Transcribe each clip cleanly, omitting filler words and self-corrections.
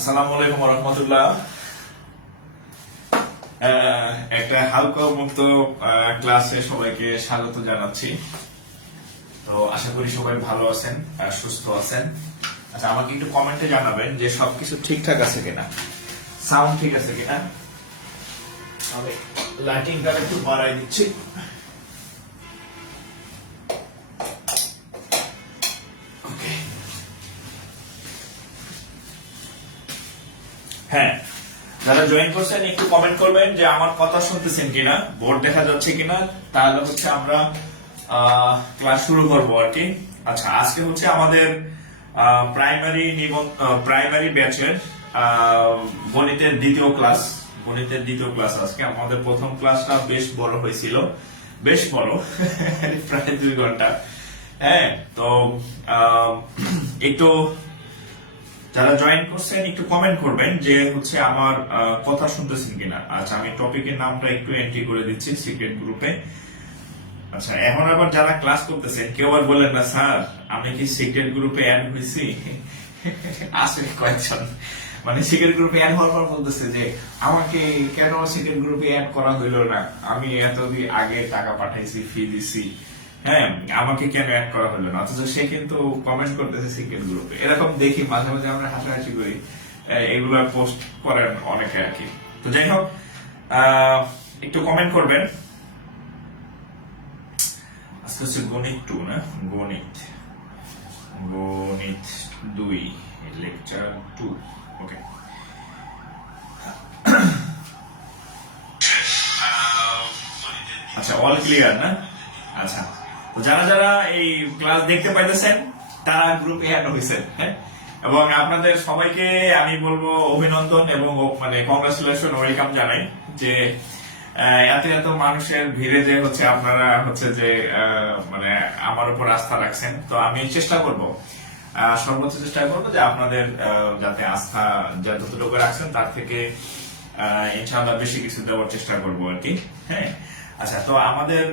আসসালামু আলাইকুম রহমতুল্লাহ। একটা হালকা মুক্ত ক্লাসে সবাইকে স্বাগত জানাচ্ছি। তো আশা করি সবাই ভালো আছেন, সুস্থ আছেন। আচ্ছা, আমাকে একটু কমেন্টে জানাবেন যে সবকিছু ঠিকঠাক আছে কিনা, সাউন্ড ঠিক আছে কিনা। আমি লাইটিংটা একটু বাড়াই দিচ্ছি। হ্যাঁ, যারা জয়েন করছেন একটু কমেন্ট করবেন যে আমার কথা শুনতেছেন কিনা, বোর্ড দেখা যাচ্ছে কিনা, তাহলে হচ্ছে আমরা ক্লাস শুরু করবো আর কি। আচ্ছা, আজকে হচ্ছে আমাদের প্রাইমারি ব্যাচের গণিতের দ্বিতীয় ক্লাস। আজকে আমাদের প্রথম ক্লাসটা বেশ বড় হয়েছিল, বেশ বড় প্রায় 2 ঘন্টা। হ্যাঁ, তো একটু যারা জয়েন করছেন একটু কমেন্ট করবেন যে হচ্ছে আমার কথা শুনতেছেন কিনা। আচ্ছা, আমি টপিকের নামটা একটু এন্ট্রি করে দিচ্ছি সিক্রেট গ্রুপে। আচ্ছা, এখন আবার যারা ক্লাস করতেছেন কেউ আর বলেন না স্যার আমি কি সিক্রেট গ্রুপে অ্যাড হয়েছি। আসলে কয়েকজন মানে সিক্রেট গ্রুপে অ্যাড হওয়ার পর বলতেছে যে আমাকে কেন সিক্রেট গ্রুপে অ্যাড করা হইলো না, আমি এতদিন আগে টাকা পাঠাইছি, ফি দিছি, হ্যাঁ আমাকে কেন অ্যাড করা হলো না, অথচ সে কিন্তু কমেন্ট করতেছে সিক্রেট গ্রুপে। এরকম দেখি মাঝে মাঝে আমরা হাসাহাসি করি, এগুলো পোস্ট করেন অনেকে আর কি। তো যাই হোক, একটু কমেন্ট করবেন। আজকে হচ্ছে গণিত 2 না, গণিত 2 লেকচার 2। ওকে, আচ্ছা অল ক্লিয়ার না? আচ্ছা, তো যারা যারা এই ক্লাস দেখতে পাইতেছেন তারা গ্রুপে অ্যাড হয়েছেন, হ্যাঁ, এবং আপনাদের সবাইকে আমি বলবো অভিনন্দন এবং মানে কংগ্রাচুলেশন, ওয়েলকাম জানাই যে এত এত মানুষের ভিড়ে যে হচ্ছে আপনারা হচ্ছে যে মানে আমার উপর আস্থা রাখছেন। তো আমি চেষ্টা করব, সর্বোচ্চ চেষ্টা করবো যে আপনাদের যাতে আস্থা যতটুকু রাখছেন তার থেকে ইনশাআল্লাহ বেশি কিছু দেওয়ার চেষ্টা করবো আর কি। হ্যাঁ, আচ্ছা, তো আমাদের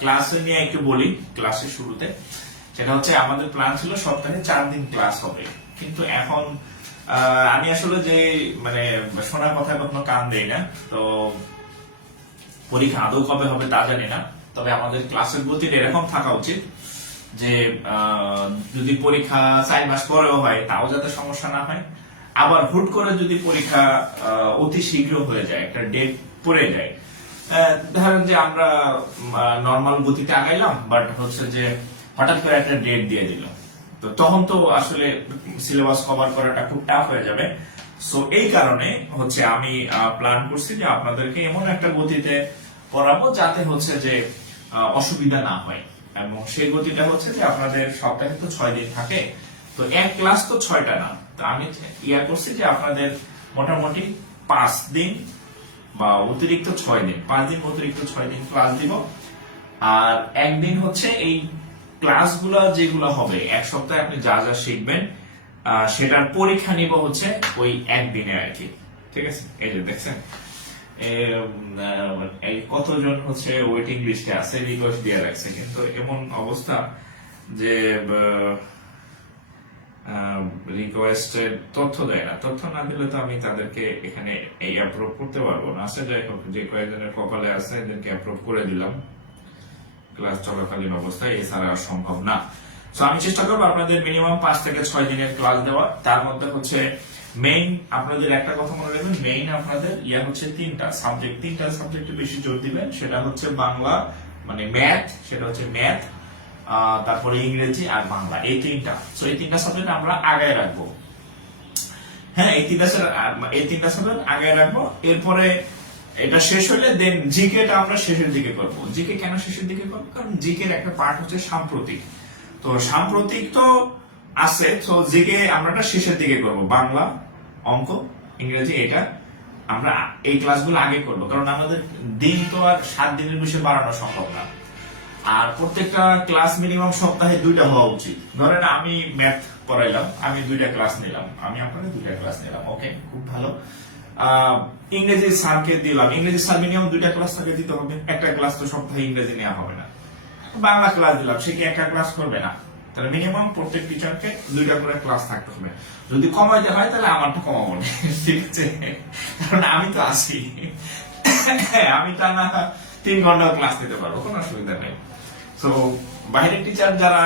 ক্লাস নিয়ে একটু বলি। ক্লাসের শুরুতে সেটা হচ্ছে আমাদের প্ল্যান ছিল সপ্তাহে 4 দিন ক্লাস হবে, কিন্তু এখন আমি আসলে যে মানে শোনার কথা কখনো কান দেই না। তো পরীক্ষা আদৌ কবে হবে তা জানি না, তবে আমাদের ক্লাসের গতিটা এরকম থাকা উচিত যে যদি পরীক্ষা 4 মাস পরেও হয় তাও যাতে সমস্যা না হয়। আবার হুট করে যদি পরীক্ষা অতি শীঘ্র হয়ে যায়, একটা ডেট পড়ে যায়, ধরেন যে আমরা নর্মাল গতিতে আগাইলাম, বাট হচ্ছে যে হঠাৎ করে একটা ডেট দিয়ে দিল, তো তখন তো আসলে সিলেবাস কভার করাটা খুব টাফ হয়ে যাবে। সো এই কারণে হচ্ছে আমি প্ল্যান করছি যে আপনাদেরকে এমন একটা গতিতে পড়াবো যাতে হচ্ছে যে অসুবিধা না হয়, এবং সেই গতিটা হচ্ছে যে আপনাদের সপ্তাহে তো 6 দিন থাকে, তো এক ক্লাস তো 6টা না। তো আমি ইয়া করছি যে আপনাদের মোটামুটি 5 দিন বা অতিরিক্ত 6 দিন, 5 দিন অতিরিক্ত 6 দিন ক্লাস দিব। আর একদিন হচ্ছে এই ক্লাসগুলো যেগুলো হবে এক সপ্তাহে আপনি যা যা শিখবেন সেটার পরীক্ষা নিব হচ্ছে ওই একদিনে আর কি। ঠিক আছে, এই যে দেখছেন এই কতজন হচ্ছে ওয়েটিং লিস্টে আছে, রিকোয়েস্ট দিয়ে রাখছে, কিন্তু এমন অবস্থা যে রিকোয়েস্টের তথ্য দেয় না। তথ্য না দিলে তো আমি তাদেরকে এখানে এই অ্যাপ্রুভ করতে পারবো না। আসলে যাই হোক, যে কয়েকজনের কপালে আছে এদেরকে অ্যাপ্রুভ করে দিলাম ক্লাস চলাকালীন অবস্থায়, এছাড়া আর সম্ভব না। তো আমি চেষ্টা করবো আপনাদের মিনিমাম 5 থেকে 6 দিনের ক্লাস দেওয়া। তার মধ্যে হচ্ছে মেইন আপনাদের একটা কথা মনে রাখবেন, মেইন আপনাদের ইয়া হচ্ছে 3টা সাবজেক্টে বেশি জোর দিবেন। সেটা হচ্ছে বাংলা মানে ম্যাথ, সেটা হচ্ছে ম্যাথ, তারপরে ইংরেজি আর বাংলা, এই 3টা। তো এই 3টা সাবজেক্ট আমরা আগায় রাখবো। হ্যাঁ, এই 3টা সাবজেক্ট আগায় রাখবো। এরপরে এটা শেষ হলে দেন জিকেটা আমরা শেষের দিকে করবো। জিকে কেন শেষের দিকে করবো? কারণ জিকের একটা পার্ট হচ্ছে সাম্প্রতিক। তো সাম্প্রতিক তো আছে, তো জিকে আমরা শেষের দিকে করব। বাংলা, অঙ্ক, ইংরেজি এটা আমরা এই ক্লাসগুলো আগে করব, কারণ আমাদের দিন তো আর 7 দিনের বেশি বাড়ানো সম্ভব না। আর প্রত্যেকটা ক্লাস মিনিমাম সপ্তাহে 2টা হওয়া উচিত। ধরেন আমি ম্যাথ পড়াইলাম, আমি 2টা ক্লাস নিলাম, আমি আপনাদের 2টা ক্লাস নিলাম, ওকে, খুব ভালো। ইংরেজি স্যারকে দিলাম, ইংরেজি স্যার মিনিমাম 2টা ক্লাস তাকে দিতে হবে, একটা ক্লাস তো সপ্তাহে ইংরেজি নেওয়া হবে না। বাংলা ক্লাস দিলাম, সে কি একটা ক্লাস করবে না? তাহলে মিনিমাম প্রত্যেক টিচারকে 2টা করে ক্লাস থাকতে হবে। যদি কমাইতে হয় তাহলে আমারটা কমাবো না, ঠিক আছে, কারণ আমি তো আছি, আমি তা না 3 ঘন্টা ক্লাস নিতে পারবো, কোনো অসুবিধা নেই। তো বাইরের টিচার যারা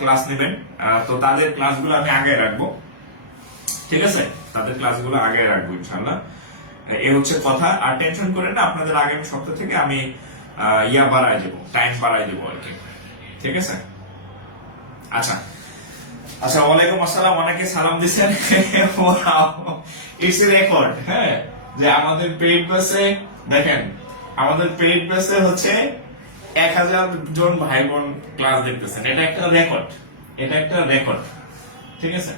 ক্লাস নেবেন, তো তাদের ক্লাসগুলো আমি আগে রাখবো, ঠিক আছে, তাদের ক্লাসগুলো আগে রাখবো ইনশাআল্লাহ। এই হচ্ছে কথা। আর টেনশন করেন না, আপনাদের আগামী সপ্তাহ থেকে আমি বাড়ায় দেবো, টাইম বাড়ায় দেবো আর কি, ঠিক আছে। আচ্ছা আচ্ছা, ওয়ালাইকুম আসসালাম, অনেকে সালাম দিচ্ছেন, ইটস রেকর্ড, হ্যাঁ, যে আমাদের পেইড বেসে দেখেন, আমাদের পেইড বেসে হচ্ছে 1000 জন ভাই বোন ক্লাস দেখতেছেন, এটা একটা রেকর্ড, এটা একটা রেকর্ড, ঠিক আছে।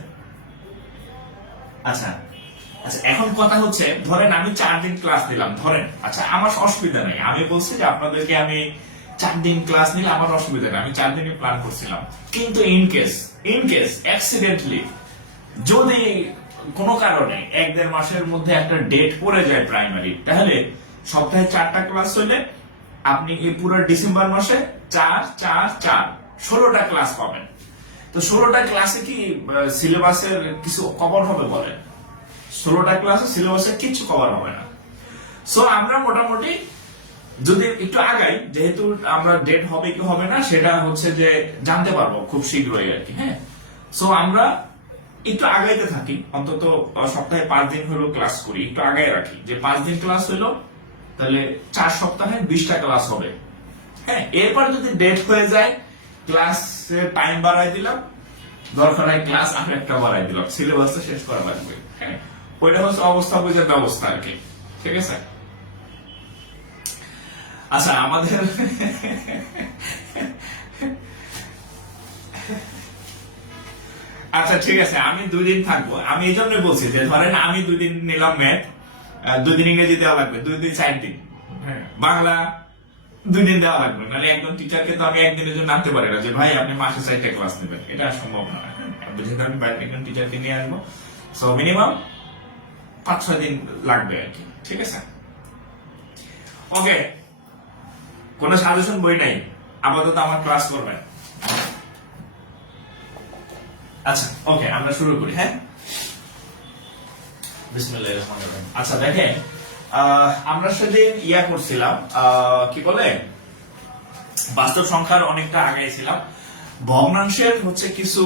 আচ্ছা আচ্ছা, এখন কথা হচ্ছে, ধরেন আমি 4 দিন ক্লাস নিলাম, ধরেন, আচ্ছা আমার অসুবিধা নেই, আমি বলছি যে আপনাদেরকে আমি 4 দিন ক্লাস নিলে আমার অসুবিধা নেই, আমি 4 দিনই প্ল্যান করছিলাম। কিন্তু ইন কেস অ্যাক্সিডেন্টলি যদি কোনো কারণে 1-1.5 মাসের মধ্যে একটা ডেট পড়ে যায় প্রাইমারি, তাহলে সপ্তাহে 4টা ক্লাস হলে আপনি এই পুরো ডিসেম্বর মাসে 4-4-4 16টা ক্লাস পাবেন। তো 16টা ক্লাসে কি সিলেবাসের কিছু কভার হবে বলেন? 16টা ক্লাসে সিলেবাসে কিছু কভার হবে না। সো আমরা মোটামুটি যদি একটু আগাই, যেহেতু আমরা ডেট হবে কি হবে না সেটা হচ্ছে যে জানতে পারবো খুব শীঘ্রই আর কি, হ্যাঁ। সো আমরা একটু আগাইতে থাকি, অন্তত সপ্তাহে 5 দিন হলো ক্লাস করি, একটু আগায় রাখি, যে 5 দিন ক্লাস হলো তাহলে 4 সপ্তাহে 20টা ক্লাস হবে, হ্যাঁ। এরপর যদি ডেট হয়ে যায়, ক্লাসের টাইম বাড়াই দিলাম, দরকার হয় ক্লাস আর একটা বাড়াই দিলাম, সিলেবাসটা শেষ করা লাগবে, হ্যাঁ। ওইটা হচ্ছে অবস্থা বোঝার ব্যবস্থা আর কি, ঠিক আছে। আচ্ছা আমাদের আচ্ছা ঠিক আছে, আমি 2 দিন থাকবো, আমি এই জন্য বলছি যে ধরেন আমি 2 দিন নিলাম ম্যাথ, 2 দিন ইংরেজি দেওয়া লাগবে, 2 দিন 4 দিন, হ্যাঁ, বাংলা 2 দিন দেওয়া লাগবে, নাহলে একজন টিচারকে তো আমি একদিনের জন্য আনতে পারি না যে ভাই আপনি মাসে 4টা ক্লাস নেবেন, এটা সম্ভব না, যেহেতু আমি বাইরে একজন টিচারকে নিয়ে আসবো। সো মিনিমাম 5-6 দিন লাগবে আর কি, ঠিক আছে। ওকে, কোনো সাজেশন বই নাই, আপাতত আমার ক্লাস করবেন। আচ্ছা ওকে, আমরা শুরু করি, হ্যাঁ। বিসমিল্লাহির রহমানির রহিম। আচ্ছা দেখেন, আমরা সেদিন করছিলাম, কি বলে, বাস্তব সংখ্যার অনেকটা আগাইছিলাম, ভগ্নাংশের হচ্ছে কিছু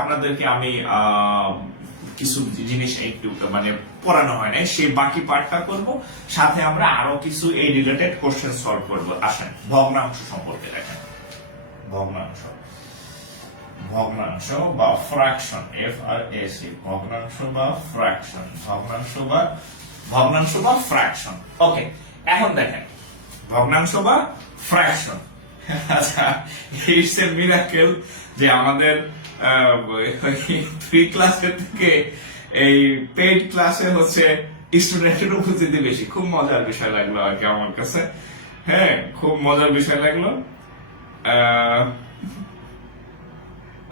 আপনাদেরকে আমি কিছু জিনিস একটু মানে পড়ানো হয় নাই, সেই বাকি পার্টটা করব, সাথে আমরা আরো কিছু এই রিলেটেড কোশ্চেন সলভ করব। আসেন ভগ্নাংশ সম্পর্কে দেখেন, ভগ্নাংশ, ভগ্নাংশ বা ফ্র্যাকশন, FRAC, ভগ্নাংশ বা ফ্র্যাকশন, ভগ্নাংশ বা ফ্র্যাকশন। ওকে, এখন দেখেন ভগ্নাংশ বা ফ্র্যাকশন। আচ্ছা, ইটস এ মিরাকেল যে আমাদের 3 ক্লাসের থেকে এই পেইড ক্লাসে হচ্ছে স্টুডেন্টের উপস্থিতি বেশি। খুব মজার বিষয় লাগলো আর কি আমার কাছে, হ্যাঁ, খুব মজার বিষয় লাগলো।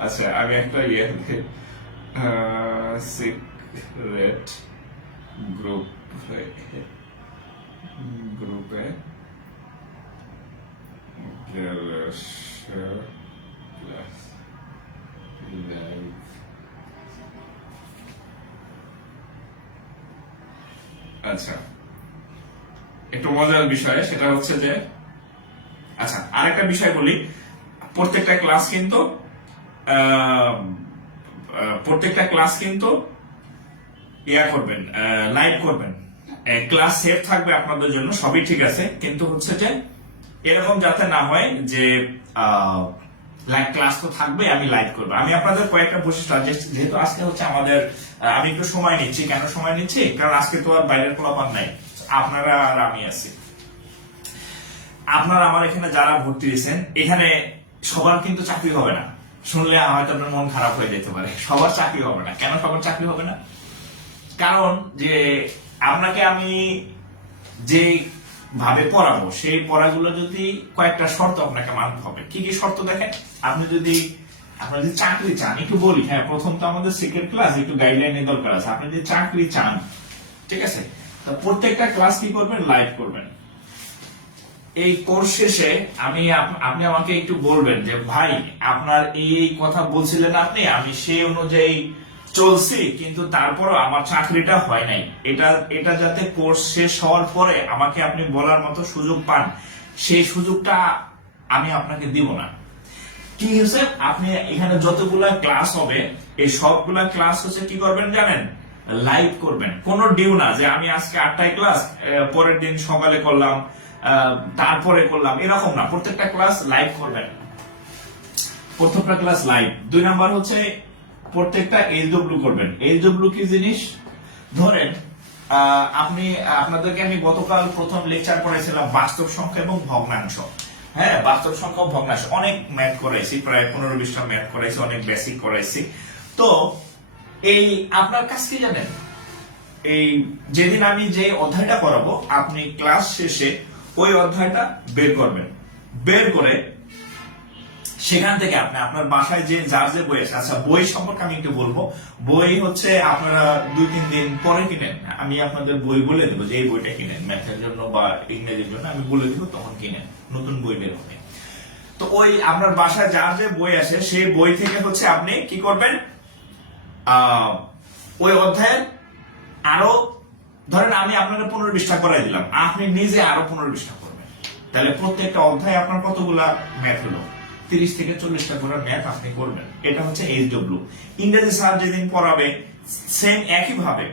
আচ্ছা আমি একটা সিক্রেট গ্রুপে আচ্ছা একটু মজার বিষয়, সেটা হচ্ছে যে, আচ্ছা আরেকটা বিষয় বলি, প্রত্যেকটা ক্লাস কিন্তু করবেন, লাইভ করবেন, ক্লাস সেভ থাকবে আপনাদের জন্য, সবই ঠিক আছে, কিন্তু হচ্ছে যে এরকম যাতে না হয় যে লাইভ ক্লাস তো থাকবে, আমি লাইভ করবো। আমি আপনাদের কয়েকটা বৈশিষ্ট্য, যেহেতু আজকে হচ্ছে আমাদের, আমি একটু সময় নিচ্ছি, কেন সময় নিচ্ছি, কারণ আজকে তো আর বাইরের পোলাপান নাই, আপনারা আর আমি আছি। আপনারা আমার এখানে যারা ভর্তি দিয়েছেন, এখানে সবার কিন্তু চাকরি হবে না, শুনলে হয়তো আপনার মন খারাপ হয়ে যেতে পারে, সবার চাকরি হবে না। কেন সবার চাকরি হবে না? কারণ যে আপনাকে আমি যে ভাবে পড়াবো, সেই পড়াগুলো যদি কয়েকটা শর্ত আপনাকে মানতে হবে। কি কি শর্ত দেখেন, আপনি যদি চাকরি চান, একটু বলি, হ্যাঁ, প্রথম তো আমাদের সিক্রেট ক্লাস, একটু গাইডলাইনের দরকার আছে। আপনি যদি চাকরি চান, ঠিক আছে, তো প্রত্যেকটা ক্লাস কি করবেন, লাইভ করবেন। এই কোর্স শেষে আপনি আমাকে একটু বলবেন যে ভাই আপনার এই কথা বলছিলেন আপনি, আমি সেই অনুযায়ী চলছি, কিন্তু তারপরও আমার চাকরিটা হয় নাই। এটা যাতে কোর্স শেষ হওয়ার পরে আমাকে আপনি বলার মতো সুযোগ পান, সেই সুযোগটা আমি আপনাকে দিব না। কি হয়েছে, আপনি এখানে যতগুলা ক্লাস হবে এই সবগুলা ক্লাস হচ্ছে কি করবেন জানেন, লাইভ করবেন। কোনো ডিউ না যে আমি আজকে 8টায় ক্লাস, পরের দিন সকালে করলাম, তারপরে করলাম, এরকম না। প্রত্যেকটা ক্লাস লাইভ করবেন, প্রথমটা ক্লাস লাইভ। 2 নাম্বার হচ্ছে প্রত্যেকটা এইচডব্লিউ করবেন। এইচডব্লিউ কি জিনিস, ধরেন আপনাদেরকে আমি গতকাল প্রথম লেকচার করেছিলাম বাস্তব সংখ্যা এবং ভগ্নাংশ। হ্যাঁ, বাস্তব সংখ্যা ও ভগ্নাংশ অনেক ম্যাথ করাইছি, প্রায় 15-20টা ম্যাথ করাইছি, অনেক বেসিক করাইছি। তো এই আপনার কাছ কি জানেন, এই যেদিন আমি যে অধ্যায়টা করাবো আপনি ক্লাস শেষে ওই অধ্যায়টা বের করবেন। বের করে সেখান থেকে আপনি আপনার বাসায় যে যার যে বই আছে, আচ্ছা বই সম্পর্কে আমি একটু বলবো। বই হচ্ছে আপনারা 2-3 দিন পরে কিনেন, আমি আপনাদের বই বলে দেবো যে এই বইটা কিনেন ম্যাথের জন্য বা ইংরেজির জন্য, আমি বলে দেবো, তখন কিনেন, নতুন বই বের হবে। তো ওই আপনার বাসায় যার যে বই আছে সেই বই থেকে হচ্ছে আপনি কি করবেন, ওই অধ্যায়ের আরো, ধরেন আমি আপনাকে 15-20টা করাই দিলাম, আপনি নিজে আরো 15-20টা করবেন। তাহলে প্রত্যেকটা অধ্যায় আপনার কতগুলা ম্যাথ হলো, 30 থেকে 40টা করে ম্যাথ আপনি করবেন। এটা হচ্ছে এইচডব্লিউ। ইংরেজি স্যার যেদিন পড়াবে সেম একই ভাবে,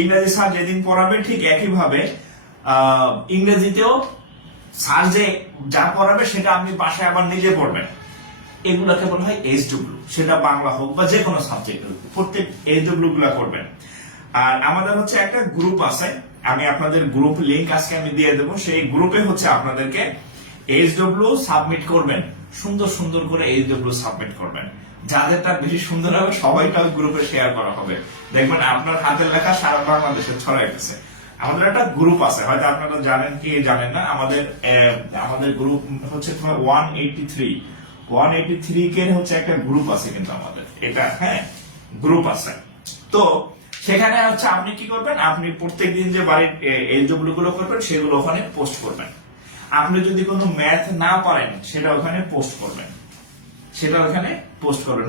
ইংরেজি স্যার যেদিন পড়াবে ঠিক একই ভাবে ইংরেজিতেও স্যার যে যা পড়াবে সেটা আপনি বাসায় আবার নিজে পড়বেন। এগুলাকে বলা হয় এইচডব্লিউ, সেটা বাংলা হোক বা যে কোনো সাবজেক্ট হোক, প্রত্যেক এইচডব্লিউ গুলা করবেন। আর আমাদের হচ্ছে একটা গ্রুপ আছে, আমি আপনাদের গ্রুপ লিংক আজকে আমি দিয়ে দেবো। সেই গ্রুপে হচ্ছে আপনাদেরকে এইচডব্লিউ সাবমিট করবেন, সুন্দর সুন্দর করে এইচডব্লিউ সাবমিট করবেন। যাদেরটা বেশি সুন্দর হবে সবাইটা গ্রুপে শেয়ার করা হবে, দেখবেন আপনার হাতের লেখা সারা বাংলাদেশে ছড়াই গেছে। আমাদের একটা গ্রুপ আছে, হয়তো আপনারা জানেন কি জানেন না, আমাদের গ্রুপ হচ্ছে 183 কে হচ্ছে একটা গ্রুপ আছে কিন্তু আমাদের এটা, হ্যাঁ গ্রুপ আছে। তো সেখানে হচ্ছে আপনি কি করবেন, আপনি প্রত্যেকদিন যে বাড়ির এইচডব্লিউ গুলো করবেন সেগুলো ওখানে পোস্ট করবেন। আপনি যদি কোনো ম্যাথ না পারেন সেটা ওখানে পোস্ট করবেন,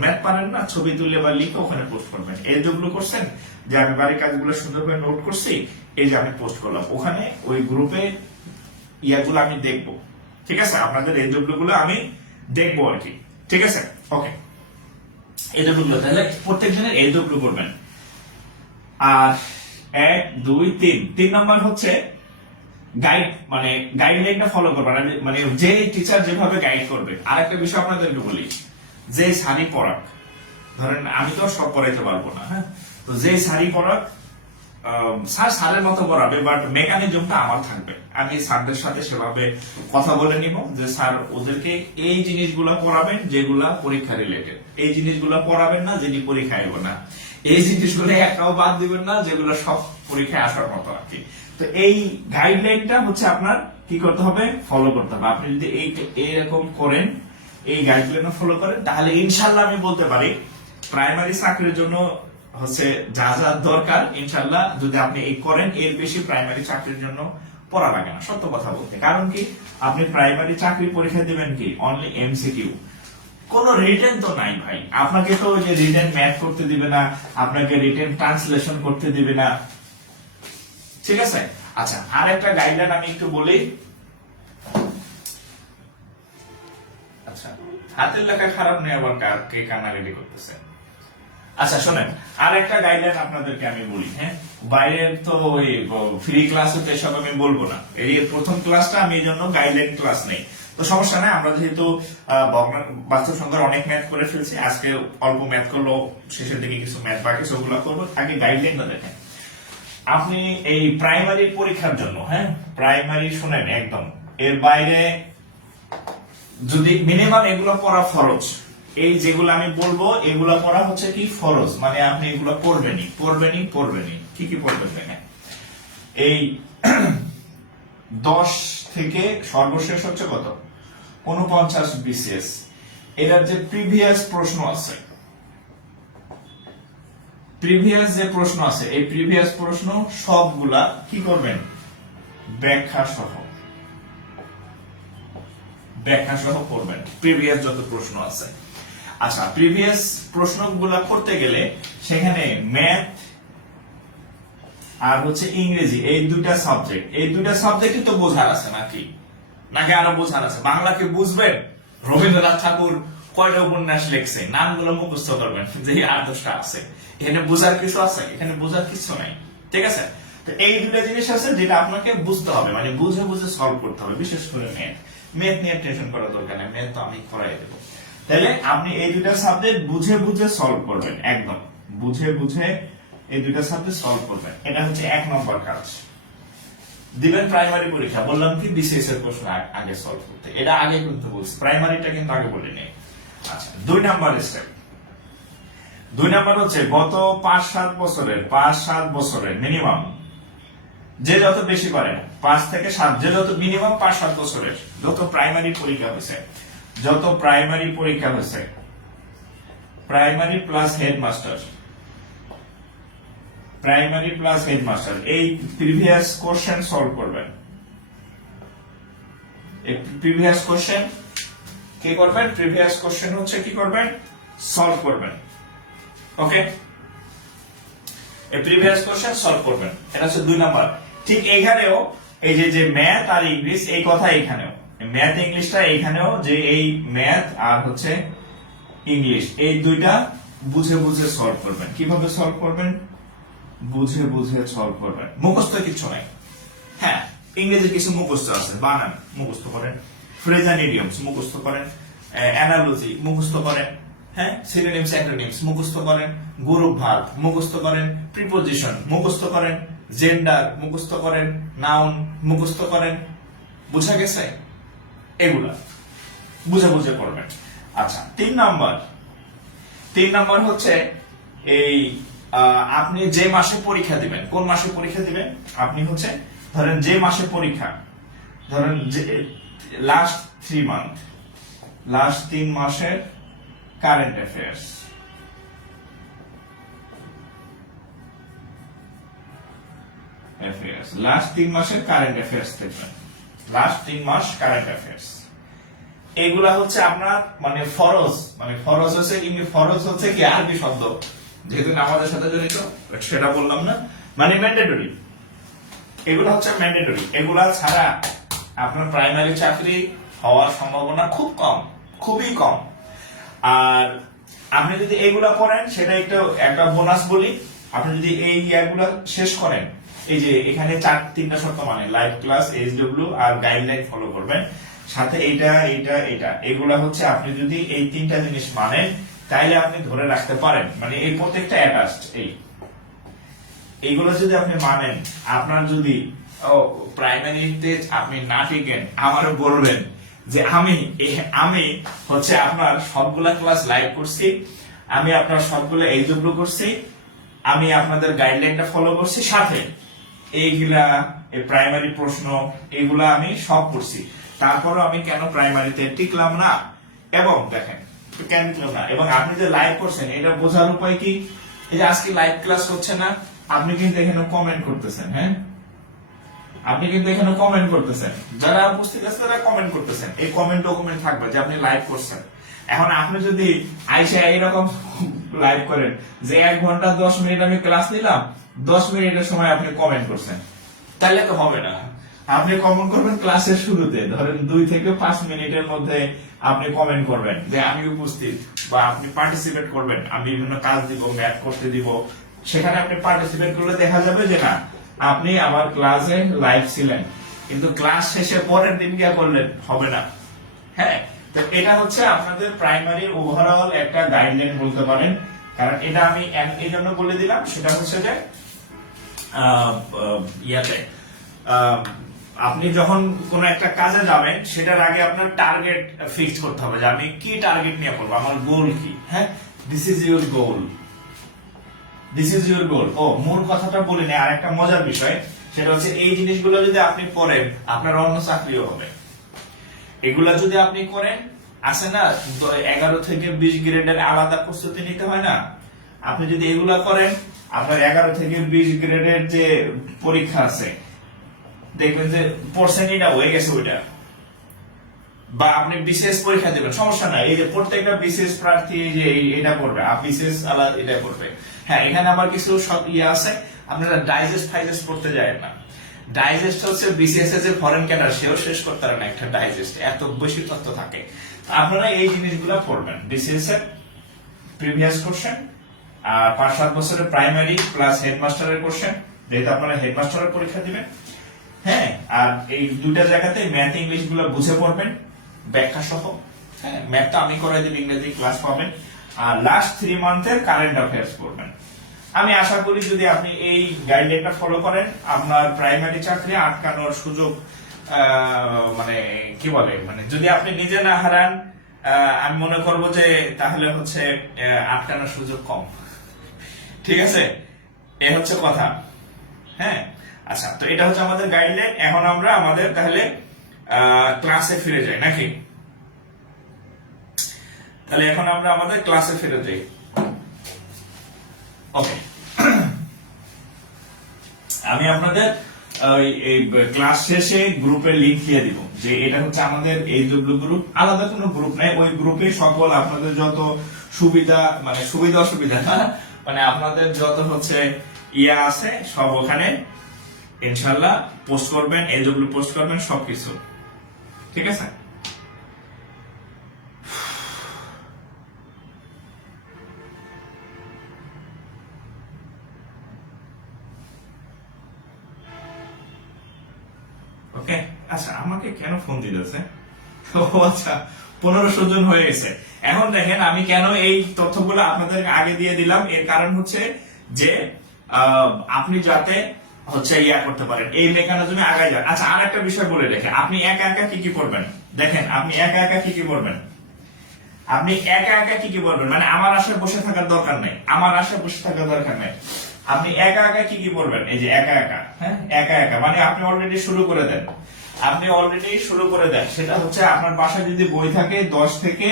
ম্যাথ পারেন না ছবি তুলে বা লিখে ওখানে পোস্ট করবেন। এইচডব্লিউ করছেন যে আমি বাড়ির কাজগুলো সুন্দর করে নোট করছি, এই যে আমি পোস্ট করলাম, ওখানে ওই গ্রুপে ইয়াগুলো আমি দেখবো, ঠিক আছে, আপনাদের এইচডব্লিউ গুলো আমি দেখবো আর কি, ঠিক আছে। ওকে, এইচডব্লিউ গুলো তাহলে প্রত্যেক দিনের এইচডব্লিউ করবেন। আর 1, 2, 3 নাম্বার হচ্ছে গাইডলাইনটা ফলো করবেন, মানে যে টিচার যেভাবে গাইড করবে। আরেকটা বিষয় আপনাদেরকে বলি, যে শাড়ি পরাক, ধরেন আমি তো সব পরাইতে পারবো না, হ্যাঁ, তো যে শাড়ি পরাক স্যার স্যারের মতো পড়াবে, বাট মেকানিজমটা আমার থাকবে। আমি স্যারদের সাথে সেভাবে কথা বলে নিব যে স্যার ওদেরকে এই জিনিসগুলো পড়াবেন যেগুলা পরীক্ষা রিলেটেড, এই জিনিসগুলো পড়াবেন না যেটি পরীক্ষায় হবে না, এই জিনিসগুলো একটাও বাদ দিবেন না যেগুলো সব পরীক্ষায় আসার মতো আর কি। তো এই গাইডলাইনটা হচ্ছে আপনার কি করতে হবে, ফলো করতে হবে। আপনি যদি এইরকম করেন, এই গাইডলাইন ফলো করেন, তাহলে ইনশাল্লাহ আমি বলতে পারি প্রাইমারি চাকরির জন্য হচ্ছে যা যা দরকার, ইনশাল্লাহ যদি আপনি এই করেন, এর বেশি প্রাইমারি চাকরির জন্য পড়া লাগে না, সত্য কথা বলতে। কারণ কি, আপনি প্রাইমারি চাকরি পরীক্ষা দিবেন কি অনলি এমসিকিউ, কোন রিটেন তো নাই ভাই। আপনাকে তো যে রিটেন ম্যাথ করতে দিবে না, আপনাকে রিটেন ট্রান্সলেশন করতে দিবে না, ঠিক আছে। আচ্ছা, আর একটা গাইডলাইন আমি একটু বলি। আচ্ছা, হাতের লেখা খারাপ নেই আবার কে কান্নাকাটি করতেছে। আচ্ছা শোনেন, আর একটা গাইডলাইন আপনাদেরকে আমি বলি, হ্যাঁ, বাইরের তো ওই ফ্রি ক্লাস হতে সব আমি বলবো না, এই প্রথম ক্লাসটা আমি এই জন্য গাইডলাইন ক্লাস নেই। তো সমস্যা নাই, আমরা যেহেতু বাস্তব সংখ্যার অনেক ম্যাথ করে ফেলছি, আজকে অল্প ম্যাথ করলো, শেষের দিকে কিছু ম্যাথ বাকি সেগুলো করবো। আগে গাইডলাইনটা দেখেন। আপনি এই প্রাইমারি পরীক্ষার জন্য, হ্যাঁ প্রাইমারি শুনেন একদম, এর বাইরে যদি মিনিমাম এগুলো পড়া ফরজ, এই যেগুলো আমি বলবো এগুলো পড়া হচ্ছে কি ফরজ, মানে আপনি এগুলো পড়বেনই। কি কি পড়বেন দেখেন, এই 10 থেকে সর্বশেষ হচ্ছে কত 49 বিসিএস, এটার যে প্রিভিয়াস প্রশ্ন আছে, এই প্রিভিয়াস প্রশ্ন সবগুলা কি করবেন, ব্যাখ্যা সহ ব্যাখ্যা সহ করবেন প্রিভিয়াস যত প্রশ্ন আছে। আচ্ছা, প্রিভিয়াস প্রশ্নগুলো করতে গেলে সেখানে ম্যাথ আর হচ্ছে ইংরেজি এই দুইটা সাবজেক্টই তো বোঝার আছে নাকি আরো বোঝার আছে? বাংলাকে বুঝবেন, রবীন্দ্রনাথ ঠাকুর কয়টা উপন্যাস লিখছে নামগুলো মুখস্থ করবেন, যে 8-10টা আছে। এখানে বোঝার কিছু আছে? এখানে বোঝার কিছু নাই, ঠিক আছে? তো এই দুটা জিনিস আছে যেটা আপনাকে বুঝতে হবে, মানে বুঝে বুঝে সলভ করতে হবে। বিশেষ করে ম্যাথ নিয়ে টেনশন করার দরকার নেই, ম্যাথ তো আমি করাই দেবো। তাহলে আপনি এই দুটা সাবজেক্ট বুঝে বুঝে সলভ করবেন, একদম বুঝে বুঝে এই দুটা সাবজেক্ট সলভ করবেন। এটা হচ্ছে 1 নম্বর কাজ। দিবেন প্রাইমারি পরীক্ষা, বললাম কি বিসিএস এর প্রশ্ন আগে সলভ করতে, এটা আগে কিন্তু বলছি, প্রাইমারিটা কিন্তু আগে বলিনি। আচ্ছা, 2 নাম্বার স্টেপ। 2 নাম্বার হচ্ছে গত 5-7 বছরের মিনিমাম যে যত বেশি পারে, 5 থেকে 7, যে যত মিনিমাম 5-7 বছরের যত প্রাইমারি পরীক্ষা হয়েছে, প্রাইমারি প্লাস হেডমাস্টার, এই প্রিভিয়াস কোশ্চেন সলভ করবেন। এই প্রিভিয়াস কোশ্চেন কি করবেন? প্রিভিয়াস কোশ্চেন হচ্ছে কি করবেন? সলভ করবেন। ওকে, এই প্রিভিয়াস কোশ্চেন সলভ করবেন, এটা হচ্ছে 2 নাম্বার। ঠিক এখানেও এই যে ম্যাথ আর ইংলিশ, এই কথা এখানেও ম্যাথ ইংলিশটা এখানেও, যে এই ম্যাথ আর হচ্ছে ইংলিশ এই দুইটা বুঝে বুঝে সলভ করবেন। কিভাবে সলভ করবেন? বুঝে বুঝে সলভ করবেন, মুখস্থ কিছু নাই। হ্যাঁ, ইংরেজির কিছু মুখস্থ আছে, বানান মুখস্থ করেন, ফ্রেজ এন্ড ইডিয়মস মুখস্থ করেন, অ্যানালজি মুখস্থ করেন, হ্যাঁ, সিনোনিমস অ্যান্টোনিমস মুখস্থ করেন, গ্রুপ ভার্ব মুখস্থ করেন, প্রিপোজিশন মুখস্থ করেন, জেন্ডার মুখস্থ করেন, নাউন মুখস্থ করেন। বুঝা গেছে? এগুলা বুঝে বুঝে করবেন। আচ্ছা, 3 নাম্বার হচ্ছে এই আপনি যে মাসে পরীক্ষা দিবেন, কোন মাসে পরীক্ষা দিবেন? আপনি হচ্ছে ধরেন যে মাসে পরীক্ষা, ধরেন যে লাস্ট 3 মাসের কারেন্ট অ্যাফেয়ার্স, লাস্ট 3 মাসের কারেন্ট অ্যাফেয়ার্স দেখবেন, লাস্ট 3 মাস কারেন্ট অ্যাফেয়ার্স। এগুলা হচ্ছে আপনার মানে ফরজ হচ্ছে কি আরবি শব্দ, যেহেতু আমাদের সাথে জড়িত সেটা বললাম না, মানে ম্যান্ডেটরি। এগুলো হচ্ছে ম্যান্ডেটরি, এগুলা ছাড়া আপনার প্রাইমারি চাকরি হওয়ার সম্ভাবনা খুব কম, খুবই কম। আর আপনি যদি এগুলা করেন, সেটা একটা বোনাস বলি, আপনি যদি এই ইয়ারগুলা শেষ করেন, এই যে এখানে 3টা শর্ত মানে লাইভ ক্লাস, এইচডব্লিউ আর গাইডলাইন ফলো করবেন, সাথে এইটা এগুলা হচ্ছে আপনি যদি এই 3টা জিনিস মানেন, তাইলে আপনি ধরে রাখতে পারেন, মানে এই প্রত্যেকটা অ্যাটাচড, এইগুলো যদি আপনি মানেন, আপনার যদি প্রাইমারিতে আপনি না টিকেন, আমারও বলবেন যে আমি হচ্ছে আপনার সবগুলা ক্লাস লাইভ করছি, আমি আপনার সবগুলো এইচডব্লিউ করছি, আমি আপনাদের গাইডলাইনটা ফলো করছি, সাথে এইগুলা প্রাইমারি প্রশ্ন এগুলা আমি সব করছি, তারপরও আমি কেন প্রাইমারিতে টিকলাম না? এবং দেখেন কেন টিকলাম না, এবং আপনি যে লাইভ করছেন এটা বোঝার উপায় কি? এই যে আজকে লাইভ ক্লাস হচ্ছে না, আপনি কিন্তু এখানে কমেন্ট করতেছেন, হ্যাঁ, আপনি কিন্তু এখানে কমেন্ট করতেছেন, যারা উপস্থিত আছে তারা কমেন্ট করতেছেন, এই কমেন্ট ডকুমেন্ট থাকবে যে আপনি লাইভ করছেন। এখন আপনি যদি আইসা এইরকম লাইভ করেন যে 1 ঘন্টা 10 মিনিট আমি ক্লাস নিলাম, 10 মিনিটের সময় আপনি কমেন্ট করছেন, তাহলে তো হবে না। আপনি কমেন্ট করবেন ক্লাসের শুরুতে, ধরেন 2 থেকে 5 মিনিটের মধ্যে আপনি কমেন্ট করবেন যে আমি উপস্থিত, বা আপনি পার্টিসিপেট করবেন, আমি বিভিন্ন কাজ দিব, ম্যাথ করতে দিব, সেখানে আপনি পার্টিসিপেট করলে দেখা যাবে যে না, আপনি আমার ক্লাসে লাইভ ছিলেন, কিন্তু ক্লাস শেষে পরের দিন কি করলেন, হবে না। হ্যাঁ, তো এটা হচ্ছে আপনাদের প্রাইমারি ওভারঅল একটা গাইডলাইন বলতে পারেন, কারণ এটা আমি এই জন্য বলে দিলাম, সেটা হচ্ছে যে আপনি যখন কোন একটা কাজে যাবেন, সেটার আগে আপনার টার্গেট ফিক্স করতে হবে যে আমি কি টার্গেট নিয়ে করবো, আমার গোল কি। হ্যাঁ, দিস ইজ ইউর গোল। ও মূল কথাটা বলিনি, আর একটা মজার বিষয়, সেটা হচ্ছে এই জিনিসগুলো যদি আপনি করেন, আপনার অন্য চাকরিও হবে। এগুলা যদি আপনি করেন, আছে না 11 থেকে 20 গ্রেডের আলাদা প্রস্তুতি নিতে হয় না, আপনি যদি এগুলা করেন, আপনার 11 থেকে 20 গ্রেডের যে পরীক্ষা আছে, দেখবেন যে পার্সেন্টেজটা হয়ে গেছে, ওইটা বা আপনি বিসিএস পরীক্ষা দেবেন, সমস্যা নাই, এই যে প্রত্যেকটা বিসিএস প্রার্থী এই যে এটা পড়বে, বিসিএস আলাদা এটা পড়বে। হ্যাঁ, এখানে আবার কিছু সব আছে, আপনারা ডাইজেস্ট ফাইজেস্ট পড়তে যায় না। ডাইজেস্ট হচ্ছে বিসিএস এর যে ফরেন ক্যাডার সেও শেষ করতে পারে না একটা ডাইজেস্ট, এত বেশি তথ্য থাকে। আপনারা এই জিনিসগুলো পড়বেন, বিসিএস এর প্রিভিয়াস কোশ্চেন, আর 5-7 বছরের প্রাইমারি প্লাস হেডমাস্টারের কোশ্চেন, যেহেতু আপনারা হেডমাস্টারের পরীক্ষা দিবেন। হ্যাঁ, আর এই দুইটা জায়গাতে ম্যাথ ইংলিশ গুলো বুঝে পড়বেন ব্যাখ্যা সহ। হ্যাঁ, ম্যাথটা আমি করাই দিব, ইংরেজি ক্লাস পাবেন। আর লাস্ট 3 মান্থের কারেন্ট অ্যাফেয়ার্স পড়বেন। আমি আশা করি যদি আপনি এই গাইডলাইনটা ফলো করেন, আপনার প্রাইমারি চাকরি আটকানোর সুযোগ মানে কি বলে, মানে যদি আপনি নিজে না হারান, আমি মনে করব যে তাহলে হচ্ছে আটকানোর সুযোগ কম। ঠিক আছে, এ হচ্ছে কথা। হ্যাঁ, আচ্ছা, তো এটা হচ্ছে আমাদের গাইডলাইন। এখন আমরা আমাদের তাহলে ক্লাসে ফিরে যাই নাকি? তাহলে এখন আমরা আমাদের ক্লাসে ফিরে যাই। ওকে, আমি আপনাদের এই ক্লাস শেষে গ্রুপের লিংক দিয়ে দিব, যে এটা হচ্ছে আমাদের এই গ্রুপ, আলাদা কোনো গ্রুপ নাই, ওই গ্রুপে সকল আপনাদের যত সুবিধা, মানে সুবিধা অসুবিধা না, মানে আপনাদের যত হচ্ছে ইয়া আছে সব ওখানে ইনশাআল্লাহ পোস্ট করবেন, এজগুলো পোস্ট করবেন সবকিছু। ঠিক আছে, ওকে। আচ্ছা, আমাকে কেন ফোন দিতেছে? ও আচ্ছা, 1500 জন হয়ে গেছে। এখন দেখেন আমি কেন এই তথ্যগুলো আপনাদের আগে দিয়ে দিলাম, এর কারণ হচ্ছে যে আপনি যাতে হচ্ছে ইয়া করতে পারেন, এই মেকানিজমে আগায় যান। আচ্ছা, আর একটা বিষয় বলে রেখে, আপনি একা একা কি কি পড়বেন দেখেন, আপনি একা একা কি কি পড়বেন, আপনি একা একা কি কি পড়বেন, মানে আমার আশায় বসে থাকার দরকার নেই, আমার আশায় বসে থাকার দরকার নেই। আপনি একা একা কি কি পড়বেন, এই যে একা একা, হ্যাঁ একা একা, মানে আপনি অলরেডি শুরু করে দেন, আপনি অলরেডি শুরু করে দেন। সেটা হচ্ছে আপনার বাসায় যদি বই থাকে 10 থেকে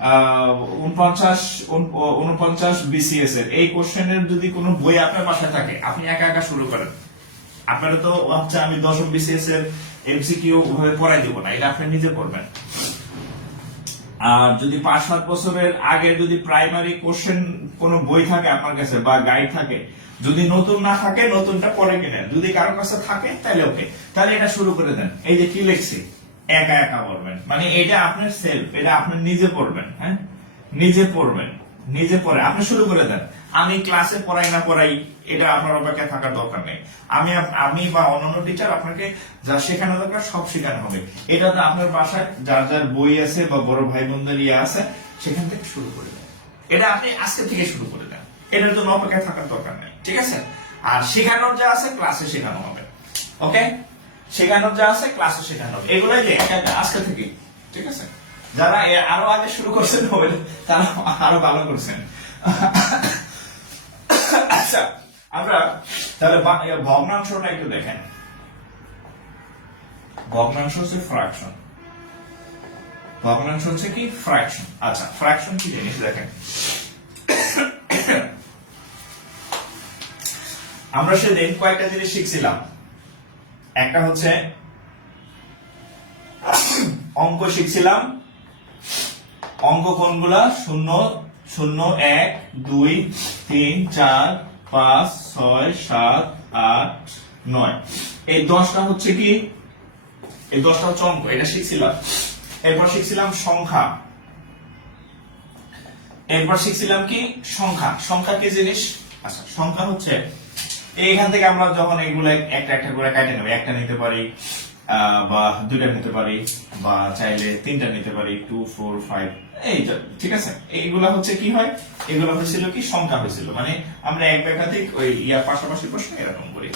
49 বিসিএস এর এই কোশ্চেনের যদি কোনো বই আপনার বাসায় থাকে, আপনি একা একা শুরু করেন। আপনারা তো হচ্ছে আমি 10ম বিসিএস এর এমসিকিউ ভাবে পড়াই দিব না, এটা আপনি নিজে পড়বেন। আর যদি 5-7 বছরের আগে যদি প্রাইমারি কোশ্চেন কোনো বই থাকে আপনার কাছে বা গাইড থাকে, যদি নতুন না থাকে নতুনটা পরে কিনেন, যদি কারো কাছে থাকে তাহলে ওকে, তাহলে এটা শুরু করে দেন। এই যে কি লিখছি, একা একা পড়বেন, মানে এটা আপনার সেলফ, এটা আপনি নিজে পড়বেন। হ্যাঁ, নিজে পড়বেন, নিজে পড়ে আপনি শুরু করে দেন। আমি ক্লাসে পড়াই না পড়াই এটা আপনার অপেক্ষা থাকার দরকার নেই। আমি বা অন্যান্য টিচার আপনাকে যা শেখানো দরকার সব শেখানো হবে। এটা তো আপনার বাসায় যার যার বই আছে বা বড় ভাই বোনদের ইয়ে আছে, সেখান থেকে শুরু করে দেন। এটা আপনি আজকে থেকে শুরু করে দেন, এটার জন্য অপেক্ষা থাকার দরকার নেই। ঠিক আছে, আর শেখানোর যা আছে ক্লাসে শেখানো হবে। ওকে, শেখানোর যা আছে ক্লাসে শেখানো হবে, এগুলাই যে একা একা আজকে থেকে। ঠিক আছে, যারা আরো আগে শুরু করছেন তারা আরো ভালো করছেন। আচ্ছা, আমরা তাহলে ভগ্নাংশটা একটু দেখেন। ভগ্নাংশ হচ্ছে ফ্র্যাকশন, ভগ্নাংশ হচ্ছে কি ফ্র্যাকশন। আচ্ছা, ফ্র্যাকশন কি জিনিস দেখেন। আমরা সেদিন কয়েকটা জিনিস শিখছিলাম, একটা হচ্ছে অঙ্ক শিখছিলাম। অঙ্ক কোনগুলা? 0, 0, 1, 2, 3, 4, 5, 6, 7, 8, 9, এই 10টা হচ্ছে কি, এই 10টা হচ্ছে অঙ্ক, এটা শিখছিলাম। এরপর শিখছিলাম সংখ্যা, এরপর শিখছিলাম কি সংখ্যা। সংখ্যা কি জিনিস? আচ্ছা, সংখ্যা হচ্ছে এইখান থেকে আমরা যখন এগুলো একটা একটা করে কাটে নেব, একটা নিতে পারি বা দুইটা নিতে পারি, বা চাইলে 3টা নিতে পারি, 2, 4, 5, এই ঠিক আছে। এইগুলা হচ্ছে কি হয়, এগুলো হয়েছিল কি সংখ্যা হয়েছিল, মানে আমরা এক একাধিক ওই ইয়ার পাশাপাশি প্রশ্ন এরকম করি।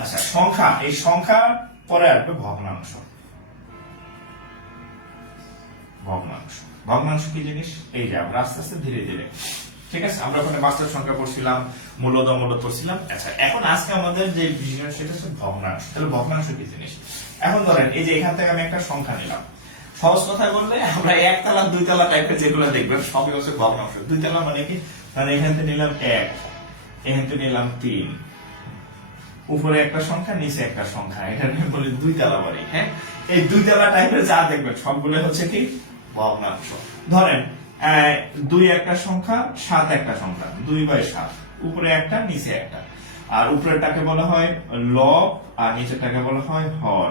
আচ্ছা, সংখ্যা, এই সংখ্যা পরে আসবে ভগ্নাংশ। ভগ্নাংশ, ভগ্নাংশ কি জিনিস? এই যে আমরা আস্তে আস্তে ধীরে ধীরে, ঠিক আছে, আমরা ওখানে বাস্তব সংখ্যা পড়ছিলাম, মূলদ অমূলদ পড়ছিলাম। আচ্ছা, এখন আজকে আমাদের যে বিষয় সেটা হচ্ছে ভগ্নাংশ। তাহলে ভগ্নাংশ কি জিনিস? এখন ধরেন এই যে এখান থেকে আমি একটা সংখ্যা নিলাম, সহজ কথা বললে আমরা 1 তলা 2 তলা টাইপের যেগুলো দেখবেন সবই হচ্ছে ভগ্নাংশ। 2 তলা মানে কি, মানে এখান থেকে নিলাম 1, এখান থেকে নিলাম 3, উপরে একটা সংখ্যা নিচে একটা সংখ্যা, এটা বলে 2 তলা বাড়ি। হ্যাঁ, এই দুই তলা টাইপের যা দেখবেন সবগুলো হচ্ছে কি ভগ্নাংশ। ধরেন 2 একটা সংখ্যা, 7 একটা সংখ্যা, 2/7, উপরে একটা নিচে একটা, আর উপরেরটাকে বলা হয় লব আর নিচেরটাকে বলা হয় হর।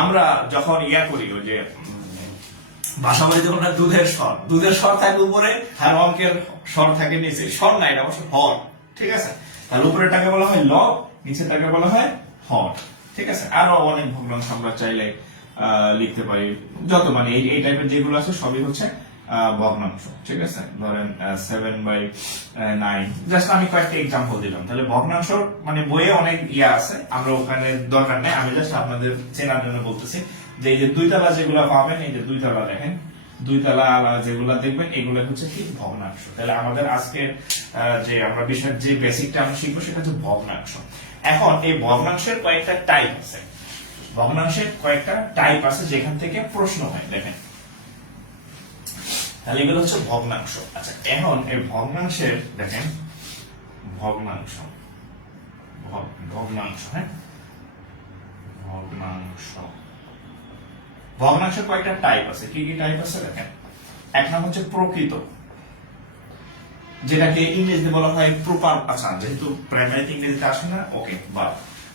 আমরা যখন করি ওই যে ভাষা বলি যখন দুধের স্বর থাকে উপরে আর অঙ্কের স্বর থাকে নিচে, স্বর নাই, এটা অবশ্য হর, ঠিক আছে। তাহলে উপরেরটাকে বলা হয় লব, নিচেরটাকে বলা হয় হর, ঠিক আছে। আরো অনেক ভগ্নাংশ আমরা চাইলে লিখতে পারি, যত মানে এই টাইপের যেগুলো আছে সবই হচ্ছে ভগ্নাংশ, ঠিক আছে। ধরেন 7/9, জাস্ট আমি কয়েকটা এক্সাম্পল দিলাম। তাহলে ভগ্নাংশ মানে বইয়ে অনেক আছে, আমরা ওখানে দরকার নেই, আমি জাস্ট আপনাদের চেনার জন্য বলতেছি যে এই যে 2 তলা যেগুলো পাবেন, এই যে 2 তলা দেখেন, 2 তলা যেগুলো দেখবেন এগুলো হচ্ছে কি ভগ্নাংশ। তাহলে আমাদের আজকে যে আমরা বিষয়ের যে বেসিকটা আমরা শিখবো সেটা হচ্ছে ভগ্নাংশ। এখন এই ভগ্নাংশের কয়েকটা টাইপ আছে, ভগ্নাংশের কয়েকটা টাইপ আছে যেখান থেকে প্রশ্ন হয়, দেখেন। তাহলে এগুলো হচ্ছে ভগ্নাংশ। আচ্ছা, এখন এই ভগ্নাংশের দেখেন, ভগ্নাংশ ভগ্নাংশ হ্যাঁ ভগ্নাংশ ভগ্নাংশের কয়েকটা টাইপ আছে। কি কি টাইপ আছে দেখেন। এক নাম হচ্ছে প্রকৃত, যেটাকে ইংরেজিতে বলা হয় প্রপার। আচ্ছা, যেহেতু প্রাইমারিতে ইংরেজিতে আসে না, ওকে, বা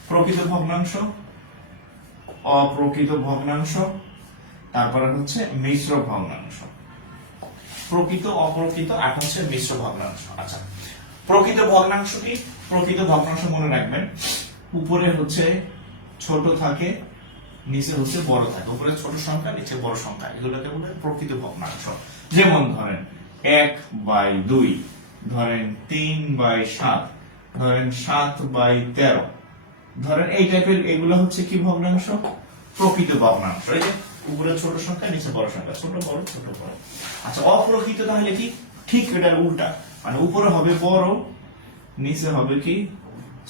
প্রকৃত ভগ্নাংশ, অপ্রকৃত ভগ্নাংশ, তারপরে হচ্ছে মিশ্র ভগ্নাংশ। প্রকৃত, অপ্রকৃত, আর হচ্ছে মিশ্র ভগ্নাংশ। আচ্ছা, প্রকৃত ভগ্নাংশ কি? প্রকৃত ভগ্নাংশ মনে রাখবেন, উপরে হচ্ছে ছোট থাকে, নিচে হচ্ছে বড় থাকে, উপরে ছোট সংখ্যা, নিচে বড় সংখ্যা, এগুলোকে বলে প্রকৃত ভগ্নাংশ। যেমন ধরেন 1/2, ধরেন 3/7, ধরেন 7/13, ধরেন এই টাইপের, এগুলো হচ্ছে কি ভগ্নাংশ? প্রকৃত ভগ্নাংশ। এই যে উপরে ছোট সংখ্যা, নিচে বড় সংখ্যা, ছোট বড় ছোট বড়। আচ্ছা, অপ্রকৃত তাহলে কি? ঠিক এটার উল্টা, মানে উপরে হবে বড়, নিচে হবে কি